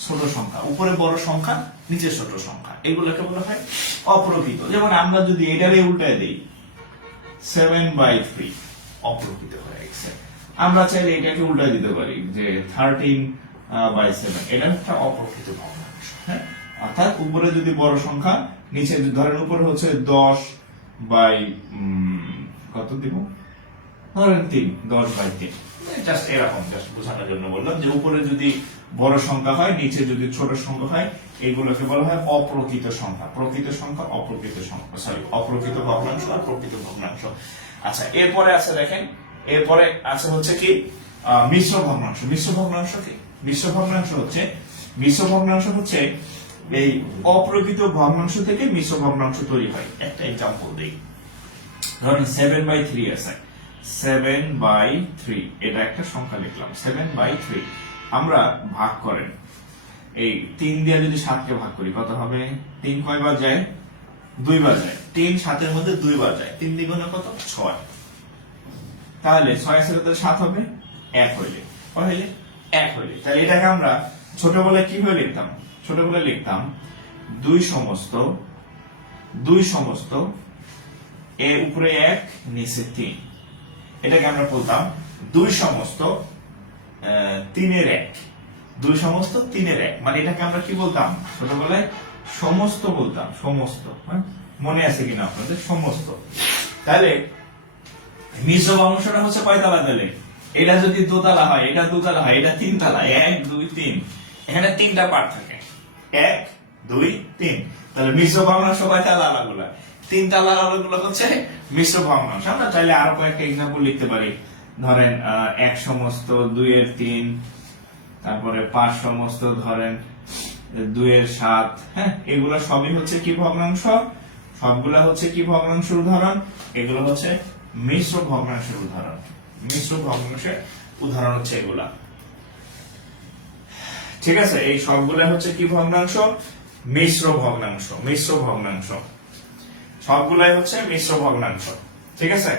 ছোট সংখ্যা, উপরে বড় সংখ্যা, নিচে ছোট সংখ্যা, এগুলোকে বলা হয় অপ্রকৃত। যেমন আমরা যদি এটারে উল্টায় দেই 7/3, অপ্রকৃত হয়ে গেছে। আমরা চাইলে এটাকে উল্টায় দিতে পারি যে 13/7, এটা একটা অপ্রকৃত ভগ্নাংশ। হ্যাঁ, অর্থাৎ উপরে যদি বড় সংখ্যা, নিচে ধরেন উপরে হচ্ছে 10 বাই কত দিব, ধরেন 3, 10/3, জাস্ট এরকম, জাস্ট বোঝানোর জন্য বললাম যে উপরে যদি বড় সংখ্যা হয়, নিচে যদি ছোট সংখ্যা হয়, এগুলোকে বলা হয় অপ্রকৃত সংখ্যা। প্রকৃত সংখ্যা, অপ্রকৃত সংখ্যা, সরি, অপ্রকৃত ভগ্নাংশ আর প্রকৃত ভগ্নাংশ। আচ্ছা, এরপরে আছে দেখেন, এরপরে আছে হচ্ছে কি মিশ্র ভগ্নাংশ। মিশ্র ভগ্নাংশ কি? মিশ্র ভগ্নাংশ হচ্ছে এই অপ্রকৃত ভগ্নাংশ থেকে মিশ্র ভগ্নাংশ তৈরি হয়। একটা এক্সাম্পল দেই, ধরেন 7/3 আছে, 7/3, এটা একটা সংখ্যা লিখলাম, 7/3। আমরা ভাগ করেন, এই 3 দিয়ে যদি 7 ভাগ করি কত হবে? 3 কয়বার যায়? 2 বার যায়। 3 7 মধ্যে 2 বার যায়, 3 দ্বিগুণে কত? 6। তাহলে 6 এর সাথে 7 হবে 1 হইলে, হইলে 1 হইলে, তাহলে এটাকে আমরা ছোটবেলায় কিভাবে লিখতাম? ছোটবেলায় লিখতাম 2 সমস্ত এর উপরে 1, নিচে 3। এটাকে আমরা বলতাম 2 সমস্ত 3-এর 1, 2 সমস্ত 3-এর 1, মানে এটাকে আমরা কি বলতাম ছোটবেলায়? সমস্ত বলতাম, সমস্ত। মনে আছে কিনা আপনাদের? সমস্ত। তাহলে মিশ্র ভগ্নাংশটা হচ্ছে কয়তলা? তাহলে এটা যদি দোতলা হয়, এটা দুতলা হয়, এটা 3 তলা, 1 2 3, এখানে 3টা পার্ট থাকে, 1 2 3। তাহলে মিশ্র ভগ্নাংশ কয়তলা? আলাগুলা 3 তলা, আলাগুলো হচ্ছে মিশ্র ভগ্নাংশ। আমরা চাইলে আরো কয়েকটা এক্সাম্পল লিখতে পারি, ধরেন 1 সমস্ত 2-এর 3, তারপরে 5 সমস্ত ধরেন 2-এর 7। হ্যাঁ, এগুলো সবই হচ্ছে কি ভগ্নাংশ? সবগুলা হচ্ছে কি ভগ্নাংশের উদাহরণ? এগুলো হচ্ছে মিশ্র ভগ্নাংশের উদাহরণ। মিশ্র ভগ্নাংশের উদাহরণ হচ্ছে এগুলা, ঠিক আছে। এই সবগুলা হচ্ছে কি ভগ্নাংশ? মিশ্র ভগ্নাংশ। মিশ্র ভগ্নাংশ সবগুলাই হচ্ছে মিশ্র ভগ্নাংশ, ঠিক আছে।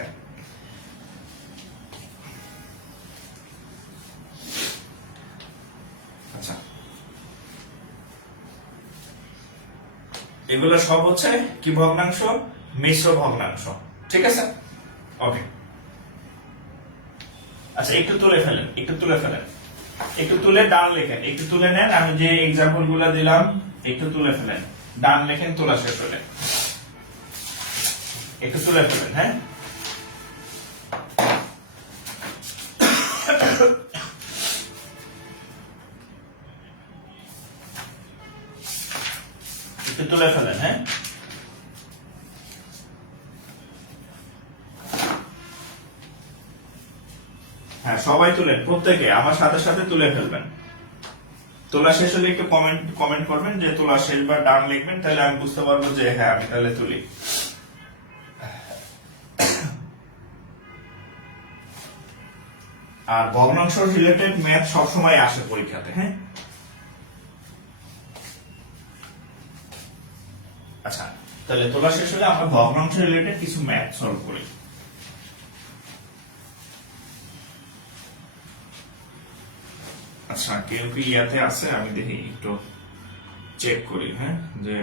আচ্ছা, এগুলো সব হচ্ছে কি ভগ্নাংশ? মিশ্র ভগ্নাংশ, ঠিক আছে। ওকে, আচ্ছা, একটু তুলে ফেলেন, একটু তুলে ডান লেখেন, একটু তুলে নেন। আমি যে এক্সাম্পল গুলা দিলাম একটু তুলে ফেলেন, ডান লেখেন, তোলা শেষ হলে একটু তুলে ফেলেন, হ্যাঁ একটু তুলে ফেলেন, হ্যাঁ হ্যাঁ সবাই তুলেন, প্রত্যেকে আমার সাথে সাথে তুলে ফেলবেন। তোলা শেষ হলে একটু কমেন্ট করবেন যে তোলা শেষ বা ডান লিখবেন, তাহলে আমি বুঝতে পারবো যে হ্যাঁ আমি তাহলে তুলি। আর ভগ্নাংশ রিলেটেড ম্যাথ সবসময় আসে পরীক্ষাতে, হ্যাঁ আচ্ছা তাহলে তোলা শেষ হলে আমরা ভগ্নাংশ রিলেটেড কিছু ম্যাথ সলভ করি। আচ্ছা কেউ কি ইয়াতে আছে, আমি দেখি একটু চেক করি, হ্যাঁ যে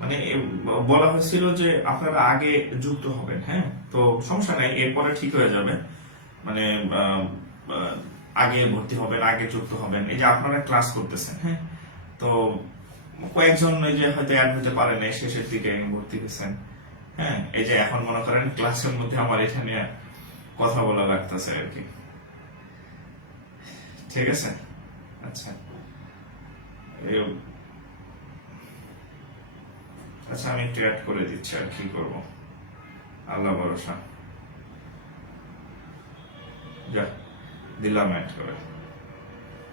মানে বলা হয়েছিল যে আপনারা আগে যুক্ত হবেন, হ্যাঁ তো সমস্যা নাই, এরপরে ঠিক হয়ে যাবে, মানে আগে ভর্তি হবেন, আগে যুক্ত হবেন। এই যে আপনারা ক্লাস করতেছেন, হ্যাঁ তো কয়েকজন এই যে হয়তো অ্যাড হতে পারেন শেষের দিকে ভর্তি হয়েছেন, হ্যাঁ এই যে এখন মনে করেন ক্লাসের মধ্যে আমার এটা নিয়ে কথা বলা লাগতেছে আর কি, ঠিক আছে আচ্ছা আচ্ছা আমি একটু অ্যাড করে দিচ্ছি, আর কি করবো, আল্লাহ ভরসা, যা দিলাম অ্যাড করে,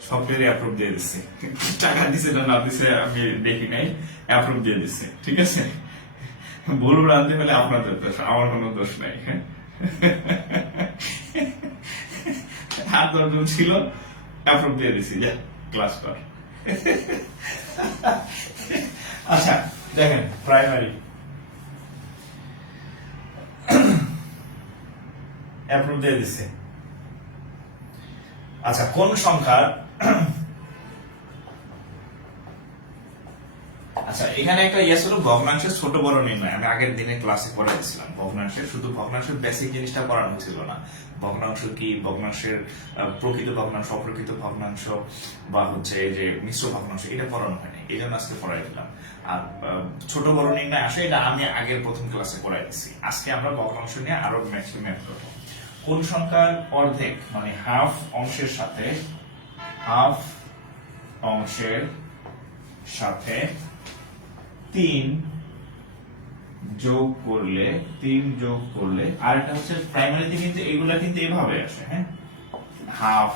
সফটওয়্যারে অ্যাপ্রুভ দিয়ে দিচ্ছি, টাকা দিছে না দিছে আমি দেখি নাই, অ্যাপ্রুভ দিয়ে দিচ্ছে, ঠিক আছে ভুল ভ্রান্তি হলে আপনাদের দোষ, আমার কোনো দোষ নাই, হ্যাঁ 8-10 জন ছিল, অ্যাপ্রুভ দিয়ে দিছি, যা ক্লাস কর। আচ্ছা দেখেন প্রাইমারি অ্যাপ্রুভ দিয়ে দিচ্ছে। আচ্ছা কোন সংখ্যার, আচ্ছা এখানে একটা ইয়েস হলো ভগ্নাংশের ছোট বড় নির্ণয়, আমি আগের দিনে ক্লাসে পড়াইছিলাম ভগ্নাংশের, শুধু ভগ্নাংশের বেসিক জিনিসটা পড়ানো ছিল না, ভগ্নাংশ কি, ভগ্নাংশের প্রকৃত ভগ্নাংশ, অপ্রকৃত ভগ্নাংশ বা হচ্ছে যে মিশ্র ভগ্নাংশ, এটা পড়ানো হয়নি, এই জন্য আজকে পড়াই দিলাম। আর ছোট বড় নির্ণয় আসে, এটা আমি আগের প্রথম ক্লাসে পড়াই দিচ্ছি। আজকে আমরা ভগ্নাংশ নিয়ে আরো ম্যাথ করবো। কোন সংখ্যার অর্ধেক মানে হাফ অংশের সাথে, হাফ অংশের সাথে 3 যোগ করলে, 3 যোগ করলে, আর এটা হচ্ছে প্রাইমারিতে কিন্তু এগুলা কিন্তু এভাবে আসে, হ্যাঁ হাফ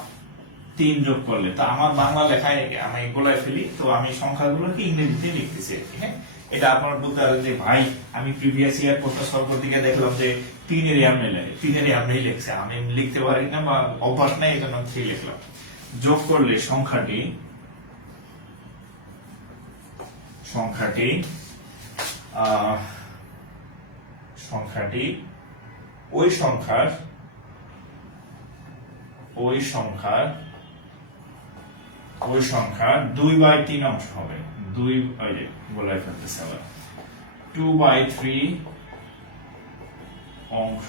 3 যোগ করলে, তো আমার বাংলা লেখায় আমি এগুলাই ফেলি, তো আমি সংখ্যাগুলোকে ইংরেজিতে লিখতেছি আর কি, হ্যাঁ এটা আপনার বলতে পারেন যে ভাই আমি প্রিভিয়াস ইয়ার প্রশ্ন সলভ করতে গিয়ে দেখলাম যে 3 এর এমনি লাগে, 3 এর এমনি লিখছে, আমি লিখতে পারি না বা অভ্যাস নাই, এই জন্য 3 লিখলাম। যোগ করলে সংখ্যাটি ওই সংখ্যার 2/3 অংশ হবে, 2/3 অংশ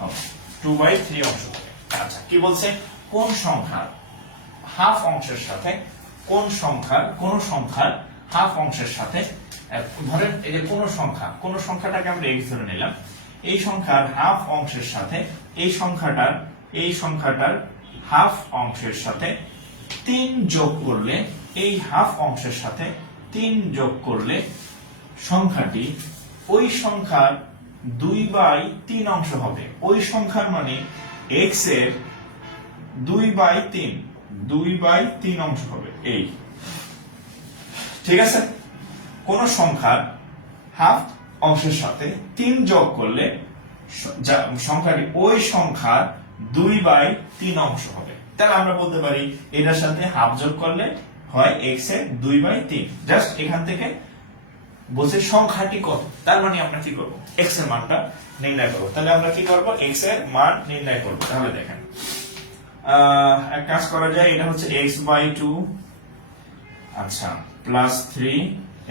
হবে, 2/3 অংশ হবে। আচ্ছা কি বলছে, কোন সংখ্যার হাফ অংশের সাথে, কোন সংখ্যার হাফ অংশের সাথে, ধরেন এই যে কোন সংখ্যাটাকে আমরা x ধরে নিলাম, এই সংখ্যার হাফ অংশের সাথে এই সংখ্যাটার হাফ অংশের সাথে 3 যোগ করলে, এই হাফ অংশের সাথে 3 যোগ করলে সংখ্যাটি ওই সংখ্যার 2/3 অংশ হবে। ওই সংখ্যার মানে x এর 2/3 অংশ হবে, এই ঠিক আছে। কোন সংখ্যার হাফ অংশের সাথে 3 যোগ করলে সংখ্যাটি ওই সংখ্যার 2/3 অংশ হবে। তাহলে আমরা বলতে পারি এটার সাথে হাফ যোগ করলে হয় x এর 2/3। জাস্ট এখান থেকে বলছে সংখ্যাটি কত, তার মানে আমরা কি করব, x এর মানটা নির্ণয় করব। তাহলে আমরা কি করব, x এর মান নির্ণয় করব। তাহলে দেখেন এক কাজ করা যায়, এটা হচ্ছে x/2, আচ্ছা +3,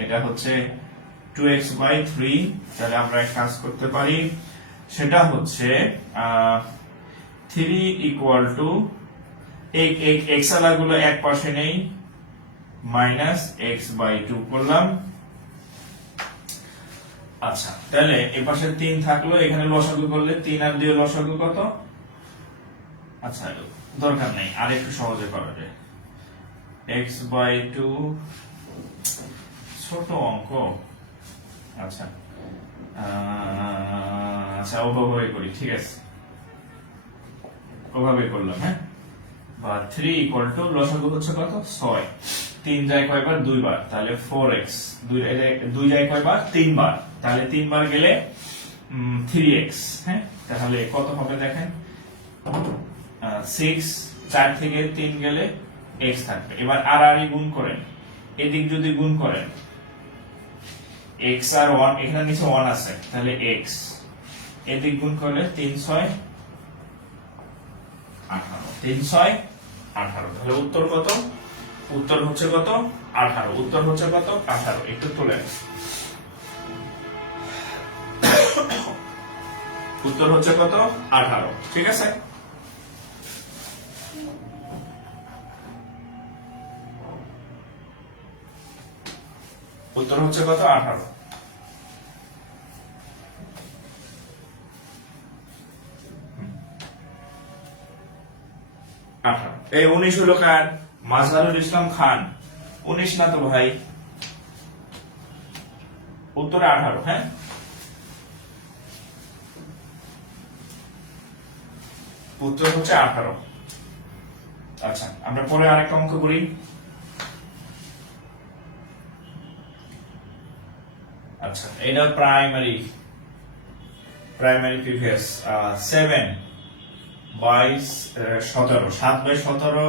এটা হচ্ছে 2x/3। তাহলে আমরা এক কাজ করতে পারি, সেটা হচ্ছে 3 = x গুলো এক পাশে নেই, মাইনাস এক্স বাই 2 করলাম। আচ্ছা তাহলে এই পাশে 3 থাকলো, এখানে লসাগু করলে 3 আর 2 লসাগু কত? আচ্ছা দরকার নেই, আর একটু সহজে করা যায়। x বাই 2 ছোট অঙ্ক। আচ্ছা আচ্ছা ওভাবে করি, ঠিক আছে, ওভাবে করলাম। হ্যাঁ, বা 3 ইকুয়াল টু লসাগু হচ্ছে কত? 6। 3 যায় কয়বার? 2 বার, তাহলে 4x। 2 যায় কয়বার? 3 বার, তাহলে 3 বার গেলে 3x। হ্যাঁ, তাহলে কত হবে দেখেন? 6, 4 থেকে 3 গেলে x থাকবে। এবার আর গুণ করেন, এদিক যদি গুণ করেন x আর 1, এখানে নিচে 1 আছে, তাহলে x, এদিক গুণ করলে 3 6 18, 3 6 18। তাহলে উত্তর কত? উত্তর হচ্ছে কত? 18। উত্তর হচ্ছে কত? 18। একটু তুলে উত্তর হচ্ছে কত? 18। ঠিক আছে, উত্তর হচ্ছে কত? 18। এই 19 হলো কার? মাজহারুল ইসলাম খান। 19 না তো ভাই, উত্তরে 18। হ্যাঁ, উত্তর হচ্ছে 18। আচ্ছা আমরা পরে আরেকটা অঙ্ক করি। আচ্ছা এটা প্রাইমারি প্রিভিয়াস 7 বাই 17, 7 বাই 17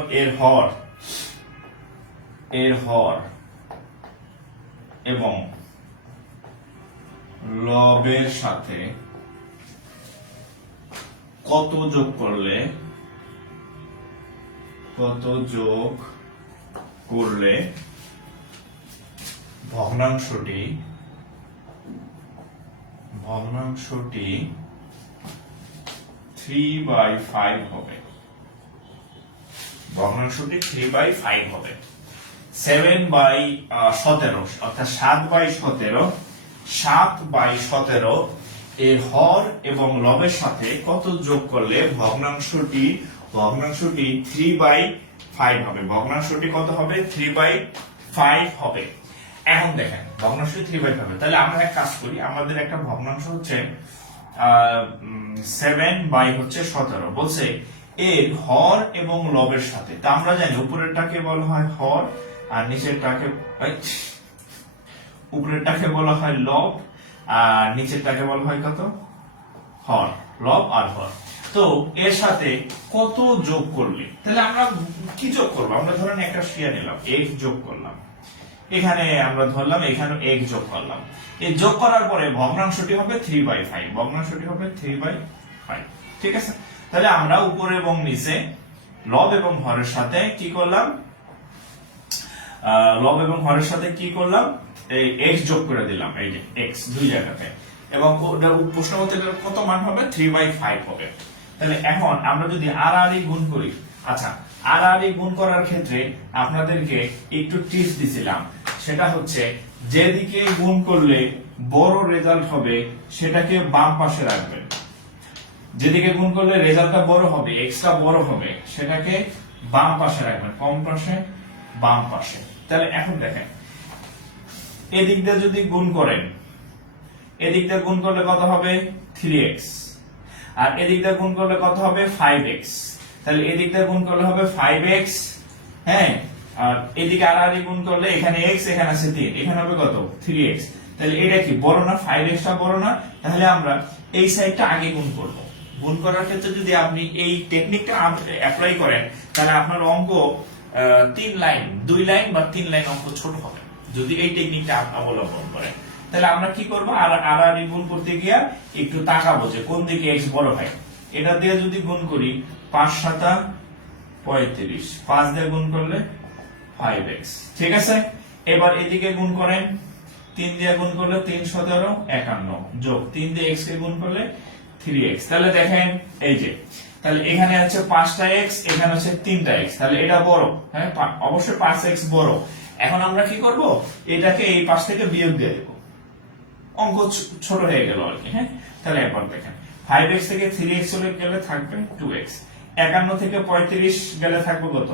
এর হর এবং লবের সাথে কত যোগ করলে ভগ্নাংশটি 3/5 হবে। ভগ্নাংশটি 3/5 হবে। 7/17 অর্থাৎ 7/17 এর হর এবং লবের সাথে কত যোগ করলে ভগ্নাংশটি 3/5 হবে। ভগ্নাংশটি কত হবে? 3/5 হবে। এখন দেখেন ভগ্নাংশটি 3/5 হবে, তাহলে আমরা এক কাজ করি, আমাদের একটা ভগ্নাংশ হচ্ছে 7/17 বলছে এর হর এবং লবের সাথে। তা আমরা জানি উপরেরটাকে বলা হয় হর আর উপরেরটাকে বলা হয় লব আর নিচেরটাকে বলা হয় কত? হর। লব আর হর। তো এর সাথে কত যোগ করলে, তাহলে আমরা কি যোগ করবো? আমরা ধরেন একটা শিয়া নিলাম, x যোগ করলাম, এখানে আমরা ধরলাম এখানে x যোগ করলাম। এই যোগ করার পরে ভগ্নাংশটি হবে 3/5। ভগ্নাংশটি হবে 3/5। ঠিক আছে, তাহলে আমরা উপরে এবং নিচে লব এবং হরের সাথে কি করলাম? লব এবং হরের সাথে কি করলাম? এই x যোগ করে দিলাম, এই যে x দুই জায়গাতে, এবং প্রশ্নপত্রে কত মান হবে? 3/5 হবে। তাহলে এখন আমরা যদি আর গুণ করি, আচ্ছা আর গুণ করার ক্ষেত্রে আপনাদেরকে একটু টিপস দিছিলাম, সেটা হচ্ছে যেদিকে গুণ করলে বড় রেজাল্ট হবে সেটাকে বাম পাশে রাখবেন। যেদিকে গুণ করলে রেজাল্টটা বড় হবে, এক্সটা বড় হবে, সেটাকে বাম পাশে রাখবেন, কম পাশে, বাম পাশে। তাহলে এখন দেখেন এদিক দিয়ে যদি গুণ করেন, এদিক দিয়ে গুণ করলে কত হবে? 3x, আর এদিক দিয়ে গুণ করলে কত হবে? 5x। তাহলে এদিক দিয়ে গুণ করলে হবে 5x, হ্যাঁ, আর এদিকে আর গুণ করলে এখানে x, এখানে আছে 3, এখানে হবে কত? 3x। তাহলে এটা কি বড় না? 5x টা বড় না? তাহলে আমরা এই সাইডটা আগে গুণ করব। গুণ করার ক্ষেত্রে যদি আপনি এই টেকনিকটা অ্যাপ্লাই করেন, তাহলে আপনার অঙ্ক 2 লাইন বা 3 লাইন অঙ্ক ছোট হবে যদি এই টেকনিকটা অবলম্বন করেন। তাহলে আমরা কি করব? আর গুণ করতে গিয়ে একটু তাকাবো যে কোন দিকে x বড় হয়। এটা দিয়ে যদি গুণ করি 5 7 35, 5 দিয়ে গুণ করলে 5x। ঠিক আছে, এবার এদিকে গুণ করেন, 3 দিয়ে গুণ করলে 3 17 51 যোগ 3 দিয়ে x কে গুণ করলে 3x। তাহলে দেখেন এই যে, তাহলে এখানে আছে 5টা x, এখানে আছে 3টা x, তাহলে এটা বড়, হ্যাঁ অবশ্যই 5x বড়। এখন আমরা কি করব, এটাকে এই পাশ থেকে বিয়োগ দিয়ে দেব, অঙ্ক ছোট হয়ে গেল আর কি। হ্যাঁ, তাহলে একবার দেখেন 5x থেকে 3x চলে গেলে থাকবে 2x, 51 থেকে 35 গেলে থাকবে কত,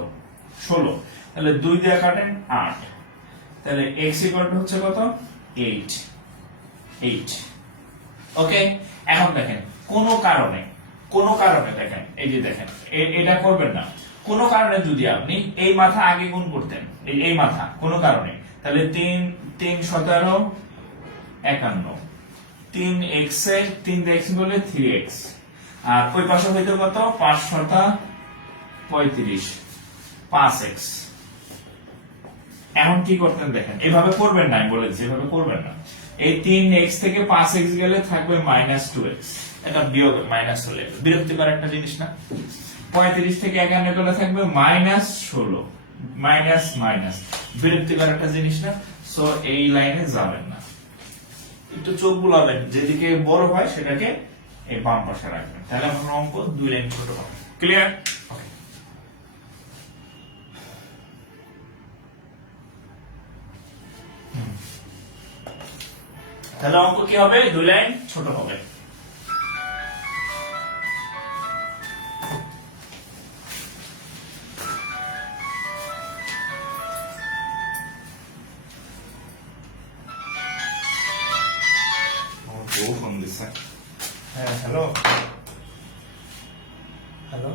16, তাহলে 2 দিয়ে কাটেন 8, তাহলে x ইকুয়াল টু হচ্ছে কত, 8। ওকে, এখন দেখেন কোনো কারণে দেখেন, এই যে দেখেন এটা করবেন না, কোনো কারণে যদি আপনি এই মাথা আগে গুণ করতেন, এই মাথা কোনো কারণে, তাহলে 3 3 17 51, 3x এ 3 দিয়ে x বলে 3x, আর ওই পাশে হইতো কত, 5 7 35, 5x। এখন কি করতেন দেখেন, এভাবে করবেন না, আমি বলেছি এভাবে করবেন না। এই 3x থেকে 5x গেলে থাকবে -2x, এটা বিয়োগ মাইনাস হলে বিরক্তিকর একটা জিনিস না। 35 থেকে 51 গেলে থাকবে -16, মাইনাস বিরক্তিকর একটা জিনিস না। সো এই লাইনে যাবেন না, একটু চোখ বুলাবেন, যেদিকে বড় হয় সেটাকে এই বাম পাশে রাখবেন, তাহলে আমার অঙ্ক 2 লাইন ছোট হবে। ক্লিয়ার? ওকে, তাহলে অঙ্ক কি হবে, 2 লাইন ছোট হবে। ফোন দিছে। হ্যাঁ, হ্যালো হ্যালো,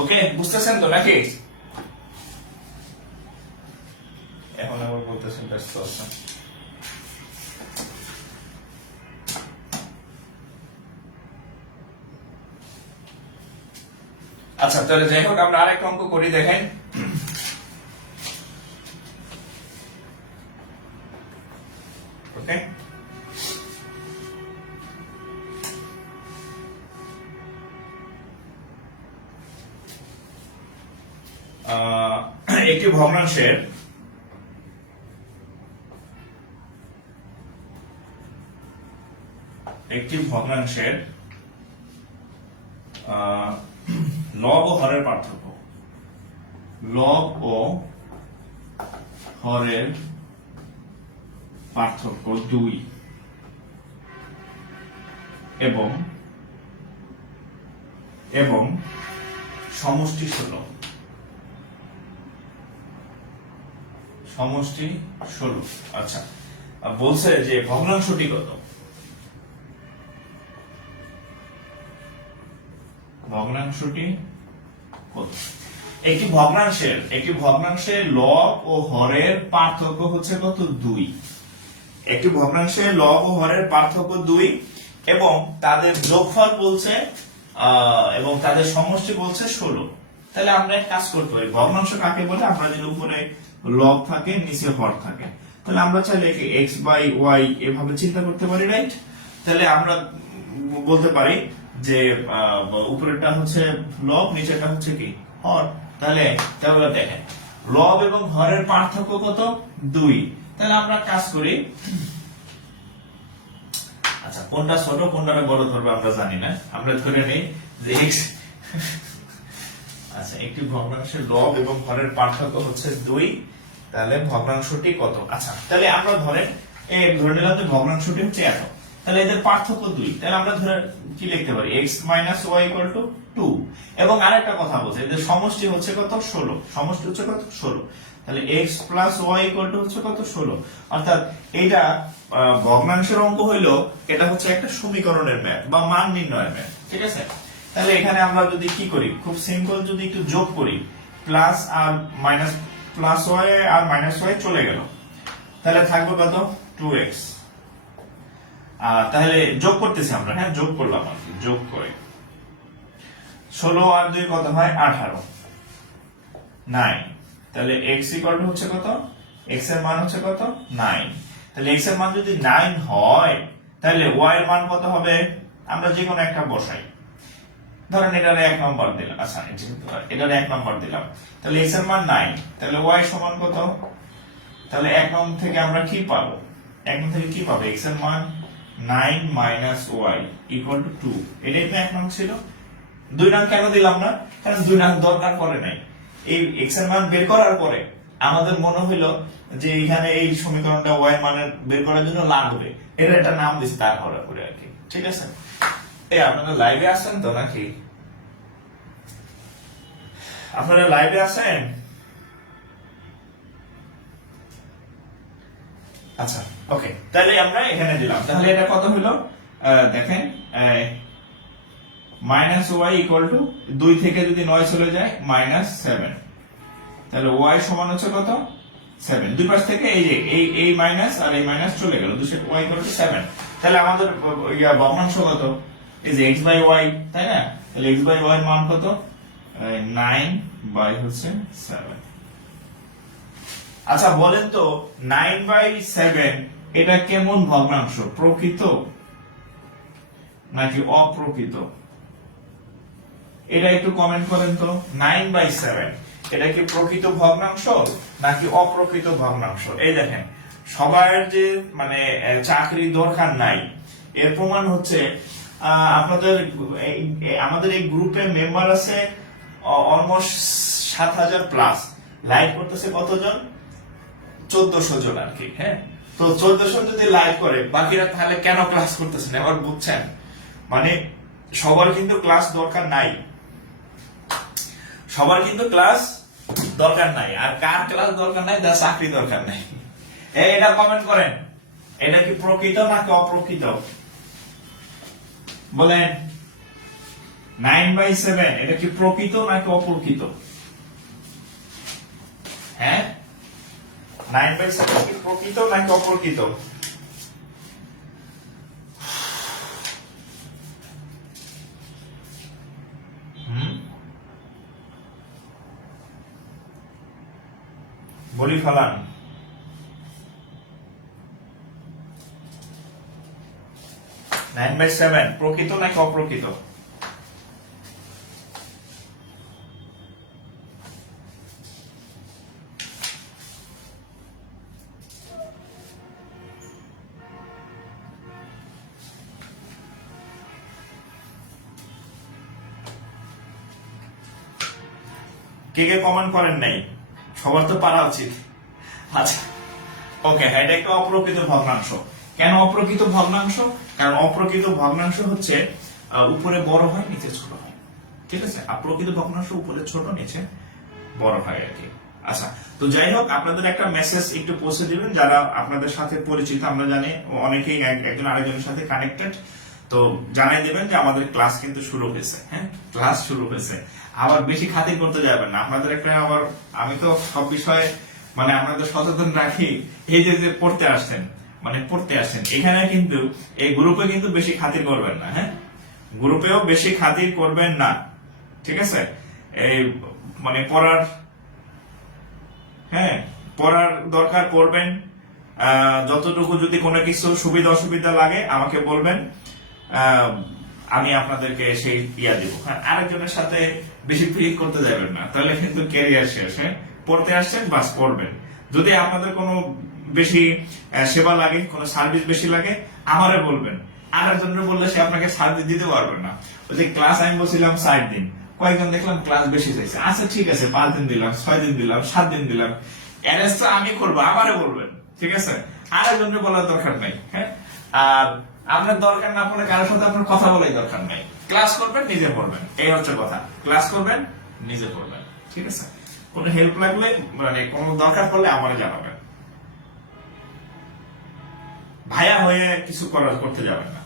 ওকে, বুঝতেছেন তো নাকি? এখন আবার বলতেছেন ব্যস্ত আছেন। আচ্ছা, তাহলে যাই হোক, আমরা আরেকটা অঙ্ক করি, দেখেন। ওকে, একটি ভগ্নাংশের লব ও হরের পার্থক্য, লব ও হরের পার্থক্য 2 এবং সমষ্টি 16, সমষ্টি 16। আচ্ছা, বলছে যে ভগ্নাংশটি কত, ভগ্নাংশটি কত। একটি ভগ্নাংশের লব ও হরের পার্থক্য হচ্ছে কত, 2। একটি ভগ্নাংশের লব ও হরের পার্থক্য 2 এবং তাদের যোগফল বলছে এবং তাদের সমষ্টি বলছে 16। তাহলে আমরা এক কাজ করতে পারি, ভগ্নাংশ কাকে বলে, আমরা যদি উপরে লব থাকে নিচে হর থাকে, তাহলে আমরা চাইলে একে x বাই y এভাবে চিন্তা করতে পারি, রাইট? তাহলে আমরা বলতে পারি যে উপরেরটা হচ্ছে লব, নিচেরটা হচ্ছে কি, হর। তাহলে দেখেন লব এবং হরের পার্থক্য কত, 2। তাহলে আমরা কাজ করি, আচ্ছা কোনটা ছোট কোনটা বড় ধরবে আমরা জানি না, আমরা ধরে নেই যে x। আচ্ছা, একটি ভগ্নাংশের লব এবং হরের পার্থক্য হচ্ছে 2, তাহলে ভগ্নাংশটি কত। আচ্ছা, তাহলে আমরা ধরে নিলাম যে ভগ্নাংশটি হচ্ছে এত, তাহলে এদের পার্থক্য 2, তাহলে আমরা ধরে কি লিখতে পারি, x - y = 2। এবং আরেকটা কথা বলছে, এদের সমষ্টি হচ্ছে কত, 16, সমষ্টি হচ্ছে কত, 16। তাহলে x + y = হচ্ছে কত, 16। অর্থাৎ এটা ভগ্নাংশের অঙ্ক হইলো, এটা হচ্ছে একটা সমীকরণের ম্যাথ বা মান নির্ণয়ের ম্যাথ, ঠিক আছে? তাহলে এখানে আমরা যদি কি করি, খুব সিম্পল, যদি একটু যোগ করি, প্লাস আর মাইনাস, প্লাস y আর মাইনাস y চলে গেল, তাহলে থাকবে কত, 2x। তাহলে যোগ করতেছি আমরা, হ্যাঁ যোগ করলাম আর কি, যোগ করে 16 আর 2 কত হয়, 18, 9। তাহলে x = হচ্ছে কত, x এর মান হচ্ছে কত, 9। তাহলে x এর মান যদি 9 হয়, তাহলে y এর মান কত হবে, আমরা যে কোনো একটা বসাই, ধরেন এটার 1 নাম্বার দিলাম। আচ্ছা, এটার 1 নাম্বার দিলাম, তাহলে x এর মান 9, তাহলে y সমান কত, তাহলে 1 নং থেকে আমরা কি পাবো? 1 নং থেকে কি পাবো? x এর মান 9 মাইনাস y ইকুয়াল টু 2। এটাই তো 1 নং ছিল। 2 নং কেন দিলাম না? কারণ 2 নং দরকার পড়ে নাই। এই x এর মান বের করার পরে আমাদের মনে হলো যে এখানে এই সমীকরণটা y এর মানের বের করার জন্য লাগবে, এটা একটা নাম দিছি তারপরে করে আর কি। ঠিক আছে, এই আপনারা লাইভে আছেন তো নাকি? আপনারা লাইভে আছেন? আচ্ছা, ওকে, তাহলে আমরা এখানে দিলাম। তাহলে এটা কত হলো? দেখেন, মাইনাস ওয়াই ইকুয়াল টু 2 থেকে যদি 9 চলে যায় -7, তাহলে y সমান হচ্ছে কত? 7। দুই পাশ থেকে এই যে এই মাইনাস আর এই মাইনাস চলে গেল, y ইকুয়াল টু 7। তাহলে আমাদের ভগ্নাংশ কত? এই যে x বাই y, তাই না? তাহলে x বাই y এর মান কত? 9 বাই হচ্ছে 7। আচ্ছা বলেন তো 9/7 এটা কেমন ভগ্নাংশ? প্রকৃত নাকি অপ্রকৃত? এটা একটু কমেন্ট করেন তো। 9/7 এটা কি প্রকৃত ভগ্নাংশ নাকি অপ্রকৃত ভগ্নাংশ? এই দেখেন, সবার যে মানে চাকরি দরকার নাই এর প্রমাণ হচ্ছে আপনাদের আমাদের এই গ্রুপে মেম্বার আছে অলমোস্ট 7000 প্লাস। লাইভ করতেছে কতজন? 1400 জন আর কি। হ্যাঁ, তো 1400 যদি লাইভ করে, বাকিরা তাহলে কেন ক্লাস করতেছেন এবার বুঝছেন? মানে সবার কিন্তু ক্লাস দরকার নাই, সবার কিন্তু ক্লাস দরকার নাই। আর কার ক্লাস দরকার নাই? যার চাকরি দরকার নাই। এটা কমেন্ট করেন, এটা কি প্রকৃত নাকি অপ্রকৃত? বলেন 9/7 এটা কি প্রকৃত নাকি অপ্রকৃত? হ্যাঁ, 9/7 কি প্রকৃত নাকি অপ্রকৃত? বলি ফেলান। নাইন বাই সেভেন প্রকৃত নাকি অপ্রকৃত? কে কে কমেন্ট করেন নাই? সবার তো পারা উচিত। আচ্ছা, ওকে, এটা একটা অপ্রকৃত ভগ্নাংশ। কেন অপ্রকৃত ভগ্নাংশ? কারণ অপ্রকৃত ভগ্নাংশ হচ্ছে উপরে বড় হয় নিচে ছোট হয়। ঠিক আছে, আর প্রকৃত ভগ্নাংশ উপরে ছোট নিচে বড় হয় আর কি। আচ্ছা, তো যাই হোক, আপনাদের একটা মেসেজ একটু পৌঁছে দিবেন যারা আপনাদের সাথে পরিচিত। আমরা জানি অনেকেই একজন আরেকজনের সাথে কানেক্টেড, তো জানাই দেবেন যে আমাদের ক্লাস কিন্তু শুরু হয়েছে। হ্যাঁ, ক্লাস শুরু হয়েছে। আবার বেশি খাতির করতে যাবেন না। আপনাদের একটা আবার আমি তো সব বিষয়ে মানে আপনাদের সচেতন রাখি। এই যে পড়তে আসছেন, মানে পড়তে আসছেন এখানে, কিন্তু এই গ্রুপে কিন্তু বেশি খাতির করবেন না। হ্যাঁ, গ্রুপেও বেশি খাতির করবেন না। ঠিক আছে, এই মানে পড়ার, হ্যাঁ পড়ার দরকার পড়বেন। যতটুকু যদি কোনো কিছু সুবিধা অসুবিধা লাগে আমাকে বলবেন, আমি আপনাদেরকে সেই ইয়া দিব। আরেকজনের সাথে বেশি ফিট করতে যাবেন না, তাহলে কিন্তু ক্যারিয়ার শেষ। হ্যাঁ, পড়তে আসছেন বাস পড়বেন। যদি আপনাদের কোনো বেশি সেবা লাগে, কোনো সার্ভিস বেশি লাগে, আমারে বলবেন। আরেকজনের বললে সে আপনাকে সার্ভিস দিতে পারবে না। ওই যে ক্লাস আমি বলছিলাম 60 দিন, কয়েকজন দেখলাম ক্লাস বেশি চাইছে। আচ্ছা ঠিক আছে, 5 দিন দিলাম, 6 দিন দিলাম, 7 দিন দিলাম, অ্যারেঞ্জ তো আমি করবো, আমারে বলবেন। ঠিক আছে, আরেকজনের বলার দরকার নাই। হ্যাঁ, আর আপনার দরকার না পড়লে কারোর সাথে আপনার কথা বলাই দরকার নাই। ক্লাস করবেন, নিজে পড়বেন, এই হচ্ছে কথা। ক্লাস করবেন, নিজে পড়বেন। ঠিক আছে, কোনো হেল্প লাগলে মানে কোনো দরকার পড়লে আমারে জানাবেন। ভাইয়া হয়ে কিছু করতে যাবেন না।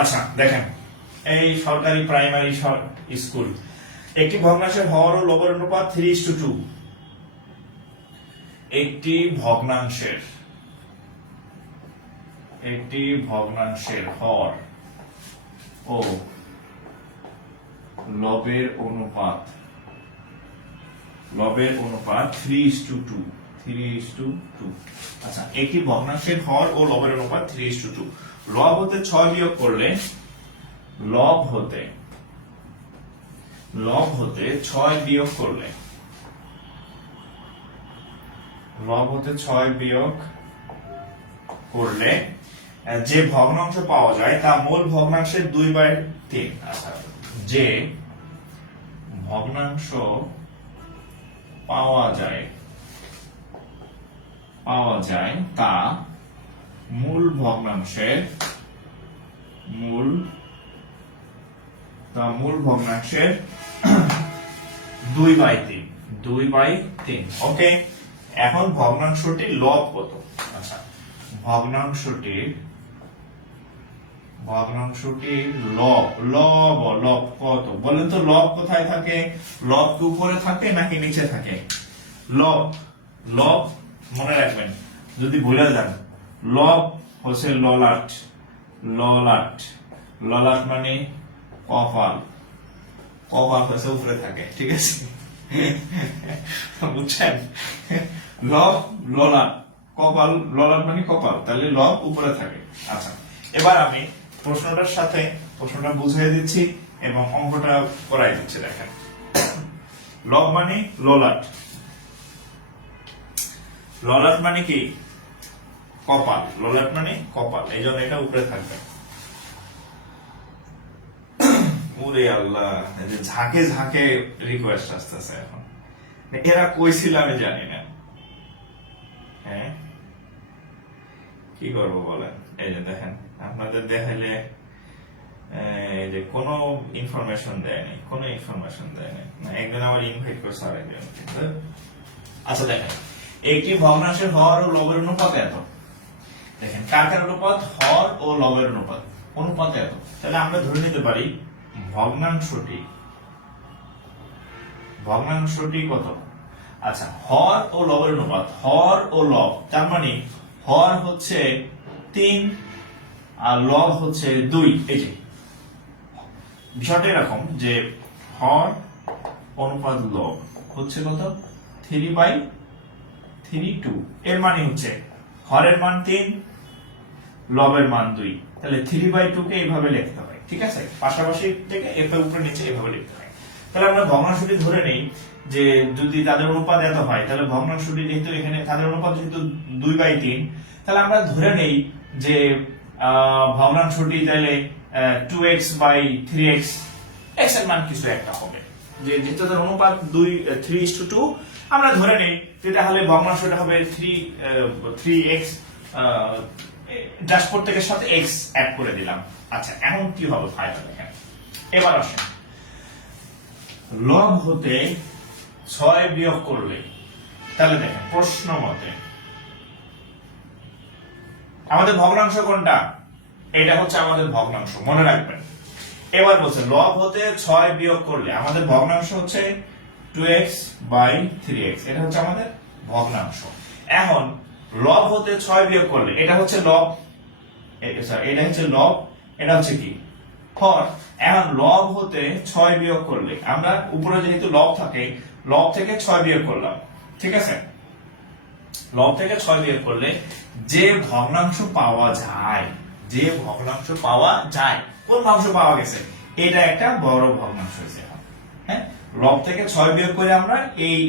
আচ্ছা দেখেন, এই সরকারি প্রাইমারি স্কুল, একটি ভগ্নাংশের হর ও লবের অনুপাত 3:2। একটি ভগ্নাংশের হর ও লবের অনুপাত 3:2। আচ্ছা, একটি ভগ্নাংশের হর ও লবের অনুপাত 3:2। লব হতে 6 বিয়োগ করলে, লব হতে 6 বিয়োগ করলে লব হতে 6 বিয়োগ করলে যে ভগ্নাংশ পাওয়া যায় তা মূল ভগ্নাংশের 2/3। আচ্ছা, যে ভগ্নাংশ পাওয়া যায় তা মূল ভগ্নাংশের 2/3। ওকে, এখন ভগ্নাংশটি লব কত? আচ্ছা, ভগ্নাংশটির লব কত বলেন তো? লব কোথায় থাকে? লব কি উপরে থাকে নাকি নিচে থাকে? লব মনে রাখবেন, যদি ভুলে যান, লব হচ্ছে ললাট মানে কপাল হচ্ছে উপরে থাকে, ঠিক আছে? বুঝছেন? ললাট মানে কপাল, তাহলে লব উপরে থাকে। আচ্ছা, এবার আমি প্রশ্নটা বুঝিয়ে দিচ্ছি এবং অঙ্কটা করাই দিচ্ছি। দেখেন, লব মানে ললাট মানে কি? কপাল। ললাট মানে কপাল, এই জন্য এটা উপরে থাকবে। ওরে আল্লাহ, ঝাঁকে ঝাঁকে রিকোয়েস্ট আসতেছে এখন। এরা কইছিল আমি জানি না। হ্যাঁ, কি করবো বলেন? এই যে দেখেন, আপনাদের দেখাইলে এই যে কোনো ইনফরমেশন দেয়নি। একদিন আবার ইনভাইট করছে আরেকজন। আচ্ছা দেখেন, একটি ভগ্নাংশের হর ও লবের অনুপাত এত। দেখেন, কার অনুপাত? হর ও লবের অনুপাত এত। তাহলে আমরা ধরে নিতে পারি ভগ্নাংশটি কত? আচ্ছা, হর ও লবের অনুপাত, হর ও লব, তার মানে হর হচ্ছে 3 আর লব হচ্ছে 2। এই যে বিষয়টা এরকম যে হর অনুপাত লব হচ্ছে কত? 3/2। এর মানে হচ্ছে হরের মান 3, লবের মান 2। তাহলে 3/2 কে এইভাবে লিখতে হয়, ঠিক আছে? পাশাপাশি থেকে এর উপরে নিচে এভাবে লিখতে হয়। তাহলে আমরা ভগ্নাংশটি ধরে নেই যে যদি তাদের অনুপাত এত হয়, তাহলে ভগ্নাংশটি যেহেতু এখানে তাদের অনুপাত যেহেতু 2/3, তাহলে আমরা ধরে নেই যে ভগ্নাংশটি তাহলে 2x/3x, x এর মান কিছু একটা হবে। যেহেতু তাদের অনুপাত 3:2, আমরা ধরে নেই যে তাহলে ভগ্নাংশটা হবে 3x, জাস্ট প্রত্যেকের সাথে x অ্যাড করে দিলাম। আচ্ছা, এখন কি হবে ফায়দা দেখেন। এবার আসেন, লব হতে 6 বিয়োগ করলে, তাহলে দেখেন প্রশ্ন মতে আমাদের ভগ্নাংশ কোনটা? এটা হচ্ছে আমাদের ভগ্নাংশ, মনে রাখবেন। এবার বলছে লব হতে 6 বিয়োগ করলে আমাদের ভগ্নাংশ হচ্ছে 2x/3x, এটা হচ্ছে আমাদের ভগ্নাংশ। এখন লব হতে 6 বিয়োগ করলে এটা হচ্ছে লব, এটা হচ্ছে লব, এটা হচ্ছে কি? হর। এখন লব হতে 6 বিয়োগ করলে আমরা উপরে যেহেতু লব থাকে, লব থেকে 6 বিয়োগ করলাম, ঠিক আছে? লব থেকে 6 বিয়োগ করলে যে ভগ্নাংশ পাওয়া যায়, কোন ভগ্নাংশ পাওয়া গেছে? এটা একটা বড় ভগ্নাংশ হয়েছে। হ্যাঁ, লব থেকে 6 বিয়োগ করে আমরা